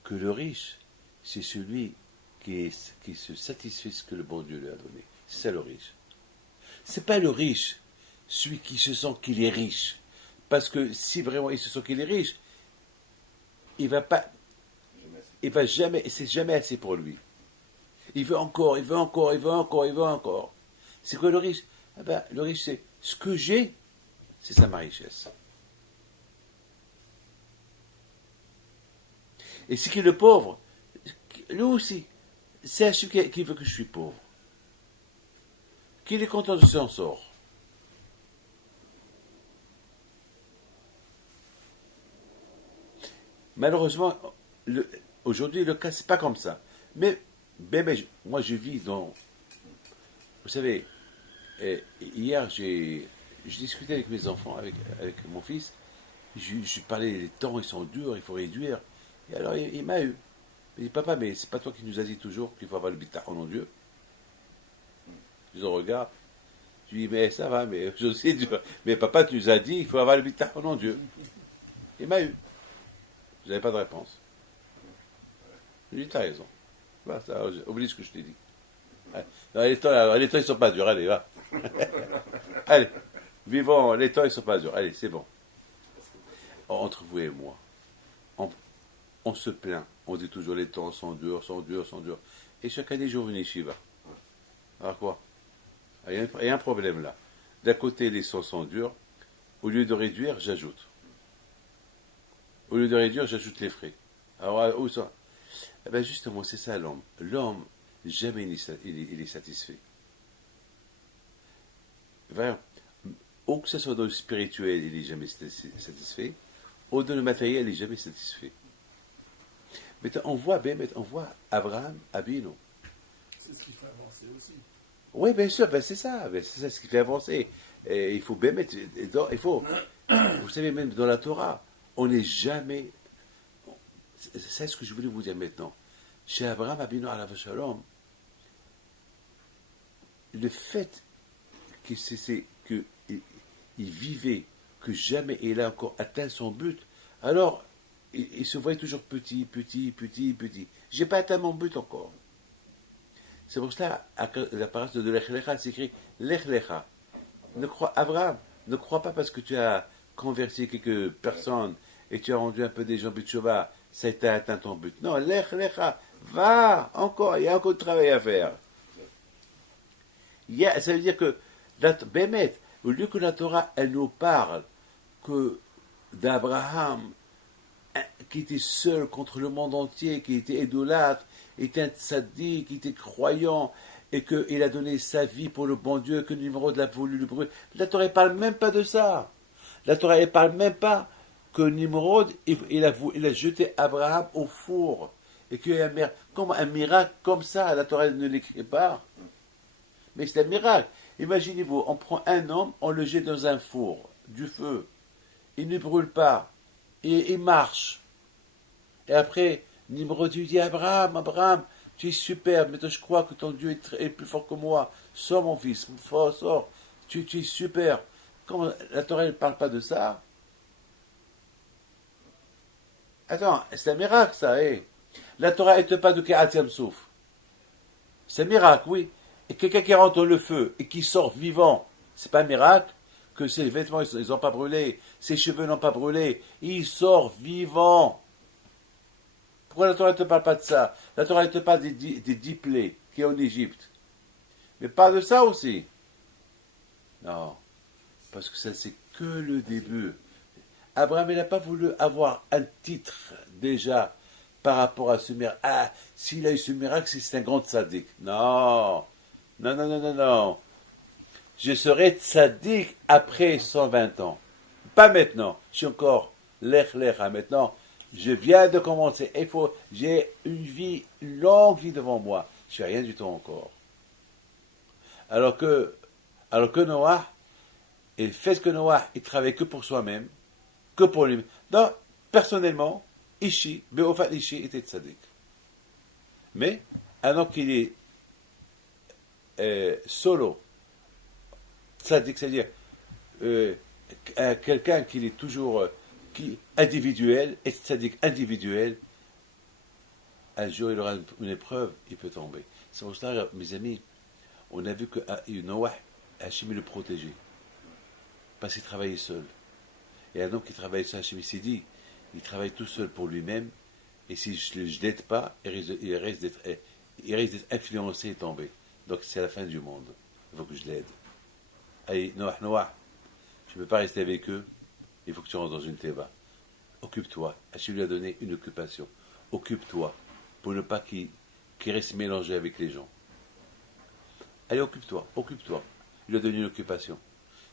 que le riche, c'est celui qui se satisfait de ce que le bon Dieu lui a donné. C'est ça le riche. C'est pas le riche celui qui se sent qu'il est riche. Parce que si vraiment il se sent qu'il est riche, il va pas, il va jamais, c'est jamais assez pour lui. Il veut encore, il veut encore, il veut encore, il veut encore. C'est quoi le riche? Ah ben, le riche, c'est ce que j'ai, c'est ça ma richesse. Et ce qui est le pauvre, lui aussi, c'est celui qui veut que je suis pauvre. Qu'il est content de s'en sort. Malheureusement, aujourd'hui, le cas, c'est pas comme ça. Mais moi, je vis dans. Vous savez, hier, j'ai discuté avec mes enfants, avec mon fils. Je parlais, les temps, ils sont durs, il faut réduire. Et alors, il m'a eu. Il dit, papa, mais c'est pas toi qui nous as dit toujours qu'il faut avoir le bitachon en Dieu. Je le regarde. Je lui dis, mais ça va, mais je sais, mais papa, tu nous as dit, il faut avoir le bitachon en Dieu. Il m'a eu. Je n'avais pas de réponse. Je lui dis, t'as raison. Va, oublie ce que je t'ai dit. Non, les temps, ils ne sont pas durs. Allez, va. Allez, vivons, les temps, ils ne sont pas durs. Allez, c'est bon. Entre vous et moi, on se plaint. On dit toujours les temps sont durs, sont durs, sont durs. Et chaque année, je reviens Shiva. Alors quoi? Il y a un problème là. D'un côté, les temps sont durs. Au lieu de réduire, j'ajoute. Au lieu de réduire, j'ajoute les frais. Alors, où ça? Eh bien, justement, c'est ça l'homme. L'homme, jamais il est satisfait. Vraiment, ou que ce soit dans le spirituel, il n'est jamais satisfait, ou dans le matériel, il n'est jamais satisfait. Maintenant, on voit Abraham, Abino. C'est ce qui fait avancer aussi. Oui, bien sûr, c'est ça ce qui fait avancer. Et il faut bien mettre, il faut, vous savez, même dans la Torah, on n'est jamais, c'est ce que je voulais vous dire maintenant. Chez Abraham, Abino, alav shalom, le fait qu'il vivait, que jamais il a encore atteint son but, alors il se voyait toujours petit. J'ai pas atteint mon but encore. C'est pour cela, la parole de Lech Lecha, c'est écrit Lech Lecha. Abraham, ne crois pas parce que tu as converti quelques personnes et tu as rendu un peu des gens Bitchova, ça t'a atteint ton but. Non, Lech Lecha, va encore, il y a encore du travail à faire. Ça veut dire que, Bémet, au lieu que la Torah, elle nous parle que d'Abraham, qui était seul contre le monde entier, qui était idolâtre, était un tzaddik, qui était croyant, et qu'il a donné sa vie pour le bon Dieu, que Nimrod l'a voulu le brûler. La Torah ne parle même pas de ça. La Torah ne parle même pas que Nimrod, il a jeté Abraham au four, et qu'il y a un miracle comme ça, la Torah ne l'écrit pas. Mais c'est un miracle. Imaginez-vous, on prend un homme, on le jette dans un four, du feu. Il ne brûle pas. Et il marche. Et après, Nimrod lui dit, Abraham, tu es super, mais je crois que ton Dieu est plus fort que moi. Sors mon fils, sors. Tu es super. Comment la Torah ne parle pas de ça? Attends, c'est un miracle ça, La Torah ne pas de Kehat Yamsouf. C'est un miracle, oui. Et quelqu'un qui rentre dans le feu et qui sort vivant, c'est pas un miracle que ses vêtements ils n'ont pas brûlé, ses cheveux n'ont pas brûlé, il sort vivant. Pourquoi la Torah ne te parle pas de ça? La Torah ne te parle des 10 plaies qu'il y a en Égypte. Mais pas de ça aussi. Non, parce que ça c'est que le début. Abraham il n'a pas voulu avoir un titre déjà par rapport à ce miracle. Ah, s'il a eu ce miracle, c'est un grand tzaddik. Non. Je serai tzaddik après 120 ans. Pas maintenant. Je suis encore l'ech maintenant. Je viens de commencer. J'ai une longue vie devant moi. Je suis rien du tout encore. Alors que Noah, il fait ce que Noah, il travaille que pour soi-même, que pour lui. Donc, personnellement, Beofat Ishi était tzaddik. Mais, alors qu'il est solo, tzaddik, c'est-à-dire quelqu'un qui est toujours individuel, et tzaddik individuel, un jour il aura une épreuve, il peut tomber. C'est pour ça, mes amis, on a vu que Noah, Hachim le protégeait. parce qu'il travaillait seul. Et un homme qui travaille seul, Hachem s'est dit, il travaille tout seul pour lui-même, et si je ne l'aide pas, il risque d'être influencé et tombé. Donc c'est la fin du monde. Il faut que je l'aide. Allez, Noah, je ne peux pas rester avec eux, il faut que tu rentres dans une théba. Occupe-toi. Hachem lui a donné une occupation. Occupe-toi, pour ne pas qu'il reste mélangé avec les gens. Allez, occupe-toi. Il lui a donné une occupation.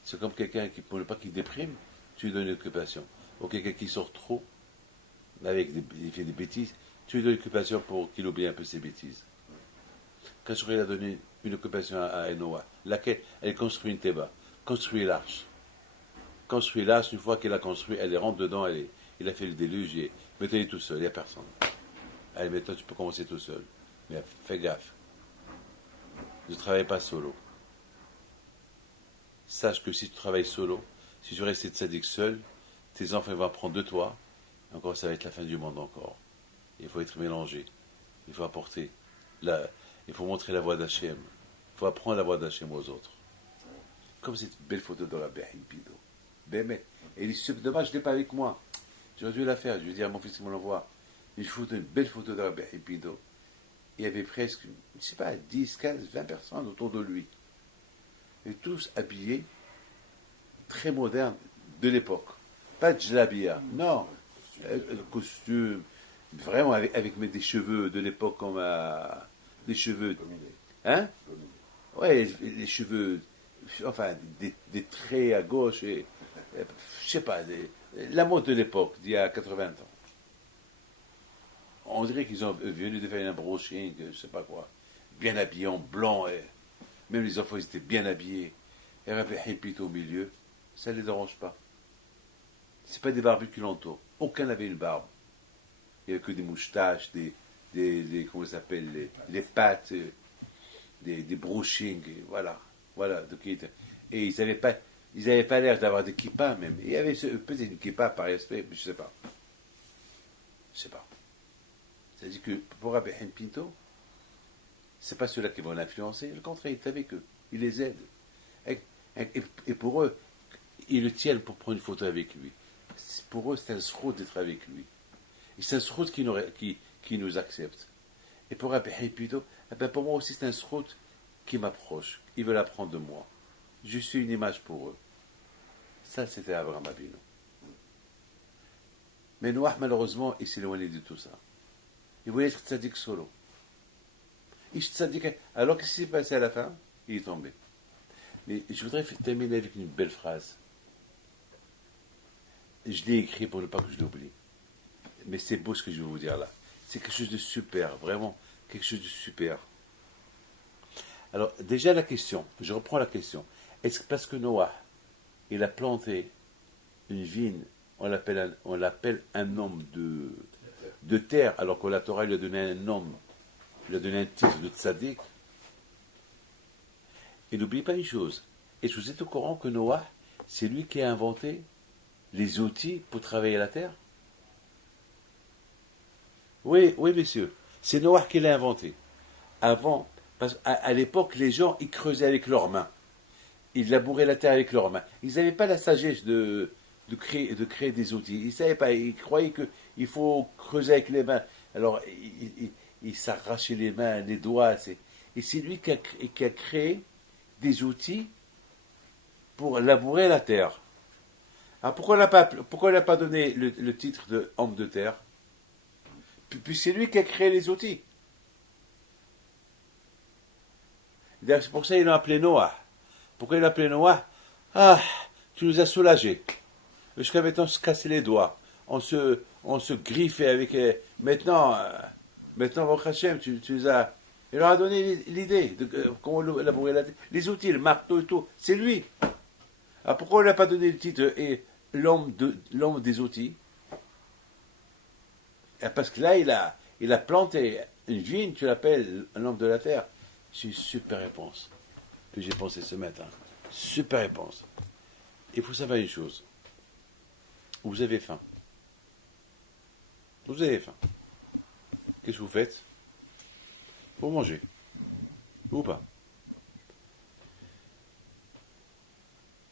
C'est comme quelqu'un qui, pour ne pas qu'il déprime, tu lui donnes une occupation. Ou quelqu'un qui sort trop, il fait des bêtises, tu lui donnes une occupation pour qu'il oublie un peu ses bêtises. Quand il a donné une occupation à Noah, laquelle elle construit une théba, construit l'arche. Construit l'arche, une fois qu'elle a construit, elle rentre dedans, il a fait le déluge, et maintenant il est tout seul, il n'y a personne. Allez, maintenant tu peux commencer tout seul. Mais fais gaffe. Ne travaille pas solo. Sache que si tu travailles solo, si tu restes tzaddik seul, tes enfants vont apprendre de toi, encore ça va être la fin du monde encore. Il faut être mélangé. Il faut apporter, il faut montrer la voie d'Hachem. Il faut apprendre la voie d'Hachem aux autres. Comme cette belle photo de Rabbi Pido. Ben, mais, et il dit, dommage, je ne l'ai pas avec moi. J'aurais dû la faire, je vais dire à mon fils qui me l'envoie. Une belle photo de Rabbi Pido. Il y avait presque, je ne sais pas, 10, 15, 20 personnes autour de lui. Et tous habillés, très modernes, de l'époque. Pas de djellabia, non. Costume, vraiment avec des cheveux de l'époque comme des cheveux. Hein? Ouais, les cheveux, enfin, des traits à gauche, et, je sais pas, la mode de l'époque, d'il y a 80 ans. On dirait qu'ils ont venu de faire un brushing, je sais pas quoi, bien habillés en blanc, et même les enfants ils étaient bien habillés. Et Rabbi Hippit au milieu, ça ne les dérange pas. C'est pas des barbus qui l'entourent. Aucun n'avait une barbe. Il n'y avait que des moustaches, des comment ça s'appelle, les pattes, des brushings, voilà. Et ils n'avaient pas l'air d'avoir des kippas même. Il y avait peut-être une kippa par respect, mais je ne sais pas. C'est-à-dire que pour Rabbi Pinto, ce n'est pas ceux-là qui vont l'influencer. Le contraire, il est avec eux. Il les aide. Et pour eux, ils le tiennent pour prendre une photo avec lui. Pour eux, c'est un sroud d'être avec lui. Et c'est un sroud qui nous accepte. Et pour Rabbi Pinto, pour moi aussi, c'est un sroud qui m'approche. Ils veulent apprendre de moi. Je suis une image pour eux. Ça, c'était Abraham Avinu. Mais Noah, malheureusement, il s'est éloigné de tout ça. Il voulait être tzaddik solo. Alors qu'est-ce qui s'est passé à la fin? Il est tombé. Mais je voudrais terminer avec une belle phrase. Je l'ai écrit pour ne pas que je l'oublie. Mais c'est beau ce que je vais vous dire là. C'est quelque chose de super, vraiment quelque chose de super. Alors, déjà la question, je reprends la question. Est-ce que parce que Noah, il a planté une vigne, on l'appelle un homme de terre, alors que la Torah lui a donné un nom, lui a donné un titre de tzaddik? Et n'oubliez pas une chose. Est-ce que vous êtes au courant que Noah, c'est lui qui a inventé les outils pour travailler la terre? Oui, messieurs. C'est Noah qui l'a inventé. Avant, parce qu'à l'époque, les gens, ils creusaient avec leurs mains. Ils labouraient la terre avec leurs mains. Ils n'avaient pas la sagesse de créer des outils. Ils ne savaient pas. Ils croyaient qu'il faut creuser avec les mains. Alors, ils s'arrachaient les mains, les doigts. Et c'est lui qui a créé des outils pour labourer la terre. Alors, pourquoi il n'a pas donné le titre de homme de terre? Puis c'est lui qui a créé les outils. C'est pour ça qu'ils l'ont appelé Noah. Pourquoi il l'a appelé Noah? Ah, tu nous as soulagés. Jusqu'à maintenant, on se cassait les doigts. On se griffait avec... Maintenant, Baruch Hashem, tu nous as... Il leur a donné l'idée de comment labourer la terre. Les outils, le marteau et tout. C'est lui. Alors pourquoi il n'a pas donné le titre et l'homme des outils? Parce que là, il a planté une vigne, tu l'appelles un homme de la terre. C'est une super réponse que j'ai pensé ce matin. Super réponse. Il faut savoir une chose. Vous avez faim. Vous avez faim. Qu'est-ce que vous faites? Vous mangez. Ou pas?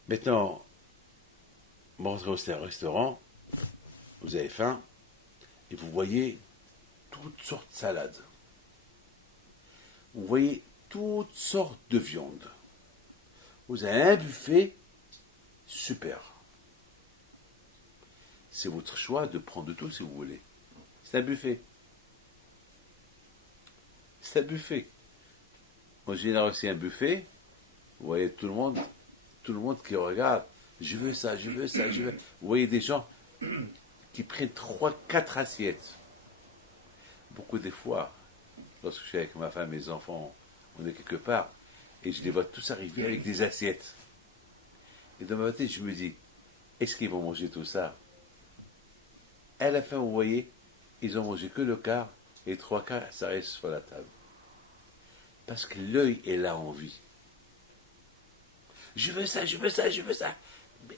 Maintenant, vous rentrez au restaurant, vous avez faim, et vous voyez toutes sortes de salades. Vous voyez toutes sortes de viandes. Vous avez un buffet super. C'est votre choix de prendre tout si vous voulez. C'est un buffet. C'est un buffet. En général, aussi un buffet. Vous voyez tout le monde qui regarde. Je veux ça, je veux ça, je veux. Vous voyez des gens qui prennent 3, 4 assiettes. Beaucoup des fois, lorsque je suis avec ma femme et mes enfants, on est quelque part, et je les vois tous arriver avec des assiettes. Et dans ma tête, je me dis, est-ce qu'ils vont manger tout ça? À la fin, vous voyez, ils ont mangé que le quart, et 3 quarts, ça reste sur la table. Parce que l'œil est là en vie. Je veux ça, je veux ça, je veux ça. Mais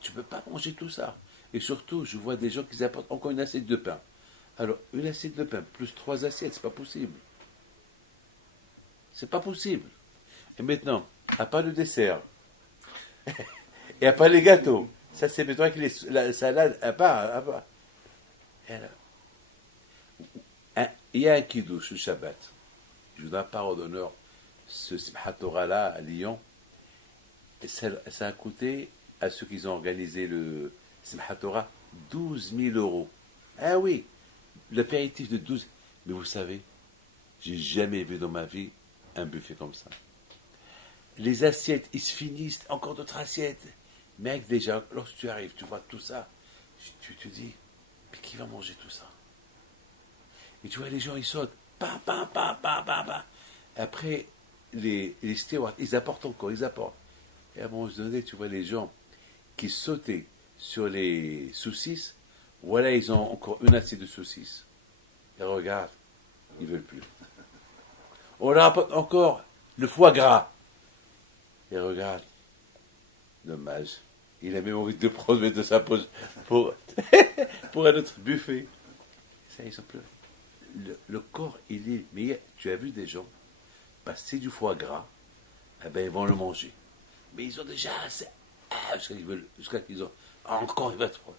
tu ne peux pas manger tout ça. Et surtout, je vois des gens qui apportent encore une assiette de pain. Alors, une assiette de pain plus 3 assiettes, c'est pas possible. C'est pas possible. Et maintenant, à part le dessert, et à part les gâteaux, ça c'est maintenant avec la salade à part. Et alors, il y a un kiddush le Shabbat. Je vous donne parole d'honneur, ce Simchat Torah là à Lyon. Et ça a coûté à ceux qui ont organisé le Simchat Torah 12 000 euros. Ah oui, l'apéritif de 12. Mais vous savez, j'ai jamais vu dans ma vie un buffet comme ça. Les assiettes, ils se finissent, encore d'autres assiettes. Mais avec déjà, lorsque tu arrives, tu vois tout ça, tu te dis, mais qui va manger tout ça? Et tu vois, les gens, ils sautent. Après, les stewards, ils apportent encore, ils apportent. Et à un moment donné, tu vois les gens qui sautaient sur les saucisses. Voilà, ils ont encore une assiette de saucisses. Et regarde, ils ne veulent plus. On leur apporte encore le foie gras. Et regarde, dommage. Il a même envie de prendre de sa pause pour un autre buffet. Ça, ils sont plus. Le corps, il est. Mais tu as vu des gens passer du foie gras, eh ben, ils vont le manger. Mais ils ont déjà assez. Jusqu'à qu'ils ont. Encore, il va te prendre.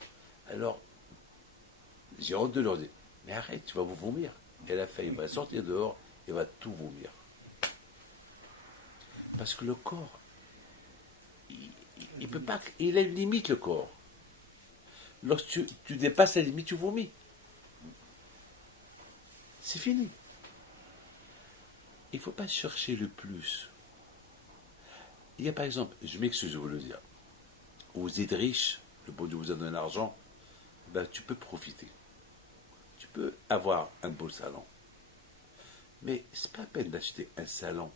Alors, j'ai honte de leur dire, mais arrête, tu vas vous vomir. Et la fin, il va sortir dehors, il va tout vomir. Parce que le corps, il peut pas. Il a une limite, le corps. Lorsque tu dépasses la limite, tu vomis. C'est fini. Il ne faut pas chercher le plus. Il y a par exemple, je m'excuse de vous le dire, vous êtes riche, le bon Dieu vous a donné l'argent, ben, tu peux profiter. Tu peux avoir un beau salon. Mais ce n'est pas la peine d'acheter un salon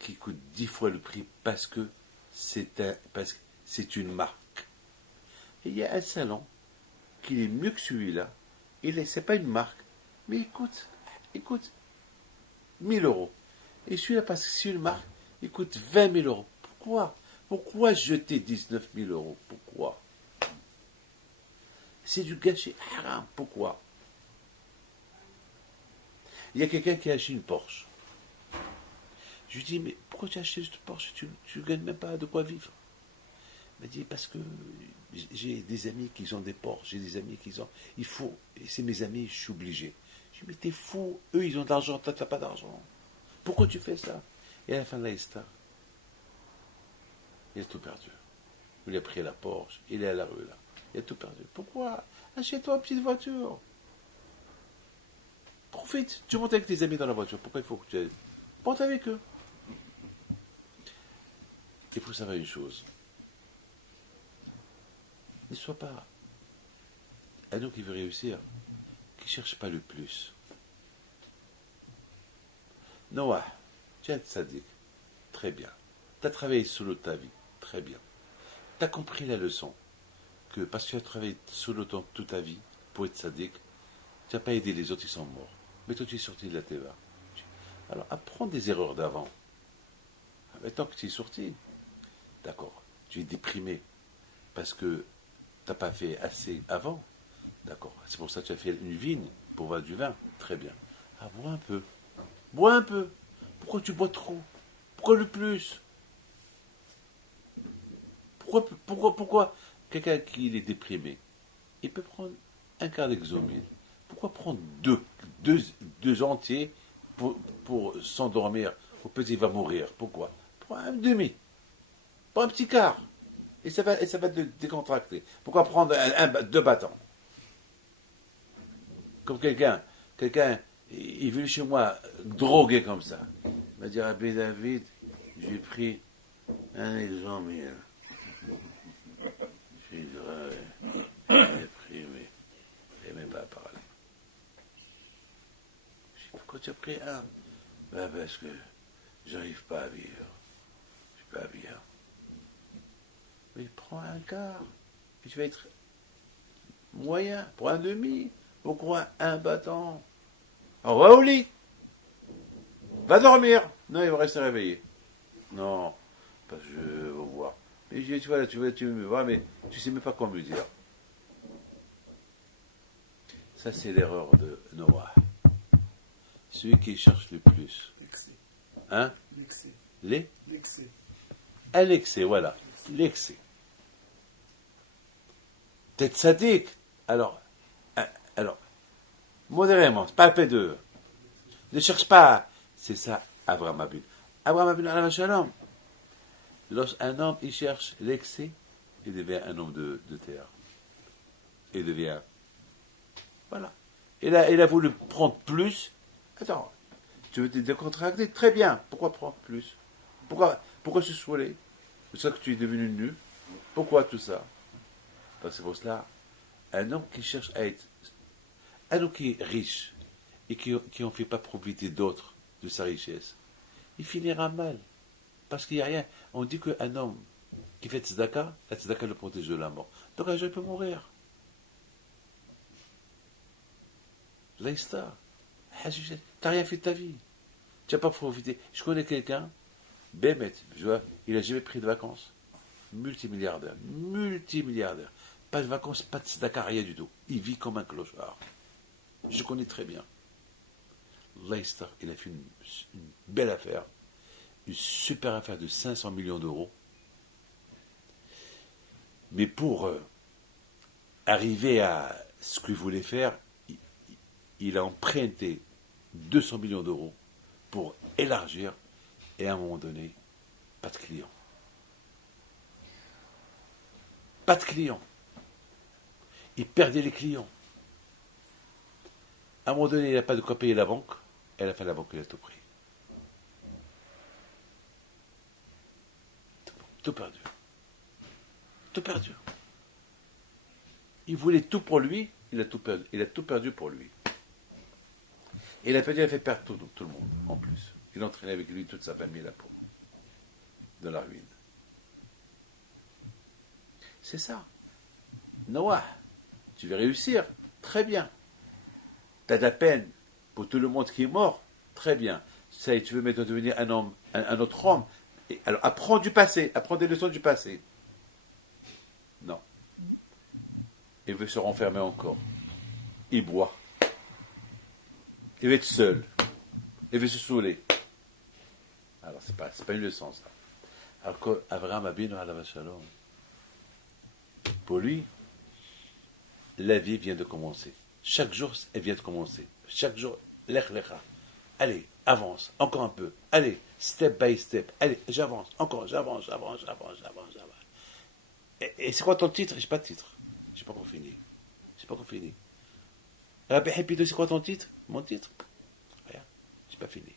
qui coûte 10 fois le prix parce que c'est une marque. Et il y a un salon qui est mieux que celui-là. Ce n'est pas une marque, mais il coûte 1000 euros. Et celui-là, parce que c'est une marque, il coûte 20 000 euros. Pourquoi jeter 19 000 euros? Pourquoi? C'est du gâchis. Haram. Pourquoi? Il y a quelqu'un qui a acheté une Porsche. Je lui dis, mais pourquoi tu as acheté cette Porsche? Tu ne gagnes même pas de quoi vivre. Il m'a dit, parce que j'ai des amis qui ont des Porsche, j'ai des amis qui ont... Il faut, et c'est mes amis, je suis obligé. Je lui dis, mais t'es fou, eux ils ont de l'argent, toi tu n'as pas d'argent. Pourquoi tu fais ça? Et à la fin de la histoire, il a tout perdu. Il a pris la Porsche, il est à la rue là. Il a tout perdu. Pourquoi? Achète-toi une petite voiture. Profite. Tu montes avec tes amis dans la voiture. Pourquoi il faut que tu montes avec eux? Il faut savoir une chose. Ne sois pas un homme qui veut réussir, qui ne cherche pas le plus. Noah, tu es un tzaddik. Très bien. Tu as travaillé solo ta vie. Très bien. Tu as compris la leçon. Que parce que tu as travaillé solo toute ta vie pour être tzaddik, tu n'as pas aidé les autres, ils sont morts. Mais toi, tu es sorti de la teva. Alors, apprends des erreurs d'avant. Maintenant que tu es sorti, d'accord, tu es déprimé parce que tu n'as pas fait assez avant. D'accord, c'est pour ça que tu as fait une vigne pour boire du vin. Très bien. Ah, bois un peu. Bois un peu. Pourquoi tu bois trop? Pourquoi le plus? Pourquoi Pourquoi quelqu'un qui est déprimé, il peut prendre un quart d'exomil. Pourquoi prendre deux entiers pour s'endormir ou peut-être il va mourir? Pourquoi? Prends un demi, pas un petit quart. Et ça va te décontracter. Pourquoi prendre deux bâtons? Comme quelqu'un, il est venu chez moi drogué comme ça. Il m'a dit, Rabbi David, j'ai pris un exomil. J'ai dit, ouais, j'ai pris, mais il n'aimait pas parler. Je dis, pourquoi tu as pris un? Ben parce que j'arrive pas à vivre. Je suis pas bien. Mais prends un quart. Et tu vas être moyen. Prends un demi. Pourquoi un bâton? Alors va au lit. Va dormir. Non, il va rester réveillé. Non, parce que je veux voir. Mais je dis, tu vois, là, tu veux me voir, mais tu sais même pas quoi me dire. Ça, c'est l'erreur de Noah. Celui qui cherche le plus. L'excès. Hein? L'excès. L'excès. À l'excès, voilà. L'excès. T'es sadique. Alors, modérément, c'est pas la paix de. Ne cherche pas. C'est ça, Abraham Abin. Abraham Abin, alayhi shalom. Lorsqu'un homme, il cherche l'excès, il devient un homme de terre. Il devient. Voilà. Il a voulu prendre plus. Attends, tu veux te décontracter? Très bien. Pourquoi prendre plus? Pourquoi se saouler? C'est ça que tu es devenu nu? Pourquoi tout ça? Parce que pour cela, un homme qui cherche à être. Un homme qui est riche et qui n'en fait pas profiter d'autres de sa richesse, il finira mal. Parce qu'il n'y a rien. On dit qu'un homme qui fait tzedaka, la tzedaka le protège de la mort. Donc un jour il peut mourir. L'aïsta. Tu n'as rien fait de ta vie. Tu n'as pas profité. Je connais quelqu'un, Bémet, il n'a jamais pris de vacances. Multimilliardaire. Pas de vacances, pas de tzedaka, rien du tout. Il vit comme un clochard. Je connais très bien. Leicester, il a fait une belle affaire, une super affaire de 500 millions d'euros. Mais pour arriver à ce qu'il voulait faire, il a emprunté 200 millions d'euros pour élargir et à un moment donné, pas de clients. Pas de clients. Il perdait les clients. À un moment donné, il n'a pas de quoi payer la banque. Et à la fin, la banque, il a tout pris. Tout perdu. Tout perdu. Il voulait tout pour lui, il a tout perdu. Il a tout perdu pour lui. Et il a fait perdre tout le monde, en plus. Il a entraîné avec lui toute sa famille là pour de la ruine. C'est ça. Noah, tu vas réussir. Très bien. Tu as de la peine pour tout le monde qui est mort. Très bien. Ça y est, tu veux maintenant devenir un homme, un autre homme. Et alors, apprends du passé. Apprends des leçons du passé. Non. Il veut se renfermer encore. Il boit. Il veut être seul. Il veut se saouler. Alors, c'est pas une leçon, ça. Alors qu'Abraham Abinu alayhi shalom, pour lui, la vie vient de commencer. Chaque jour, elle vient de commencer. Chaque jour, lech lecha. Allez, avance, encore un peu. Allez, step by step. Allez, j'avance, encore, j'avance. Et c'est quoi ton titre? J'ai pas de titre. J'ai pas encore fini. Rabbi Hippido, c'est quoi ton titre? Mon titre? Rien, j'ai pas fini.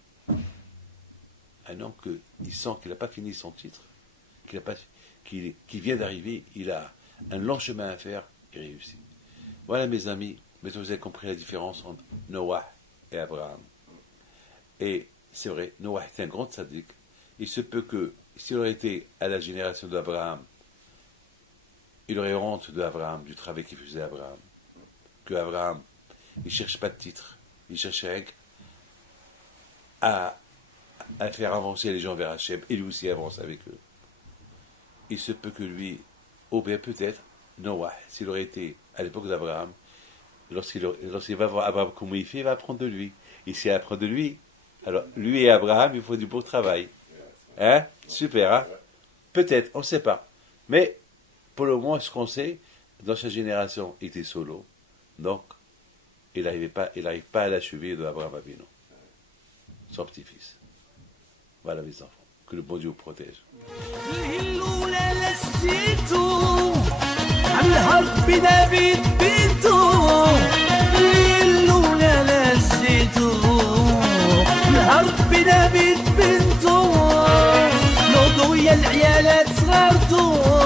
Un homme qui sent qu'il n'a pas fini son titre, qui vient d'arriver, il a un long chemin à faire, il réussit. Voilà mes amis, maintenant vous avez compris la différence entre Noah et Abraham. Et c'est vrai, Noah était un grand tzaddik. Il se peut que, s'il aurait été à la génération d'Abraham, il aurait honte d'Abraham, du travail qu'il faisait Abraham. Que Abraham, il ne cherche pas de titre, il cherchait à faire avancer les gens vers Hachem, et lui aussi avance avec eux. Il se peut que lui, ou bien peut-être, Noah, s'il aurait été à l'époque d'Abraham, lorsqu'il va voir Abraham comment il fait, il va apprendre de lui. Et s'il apprend de lui, alors lui et Abraham, il faut du beau travail. Hein? Super, hein? Peut-être, on ne sait pas. Mais pour le moment, ce qu'on sait, dans sa génération, il était solo. Donc, il n'arrive pas à l'achever de Abraham Avinu, son petit-fils. Voilà, mes enfants. Que le bon Dieu vous protège. العيالات صغرتو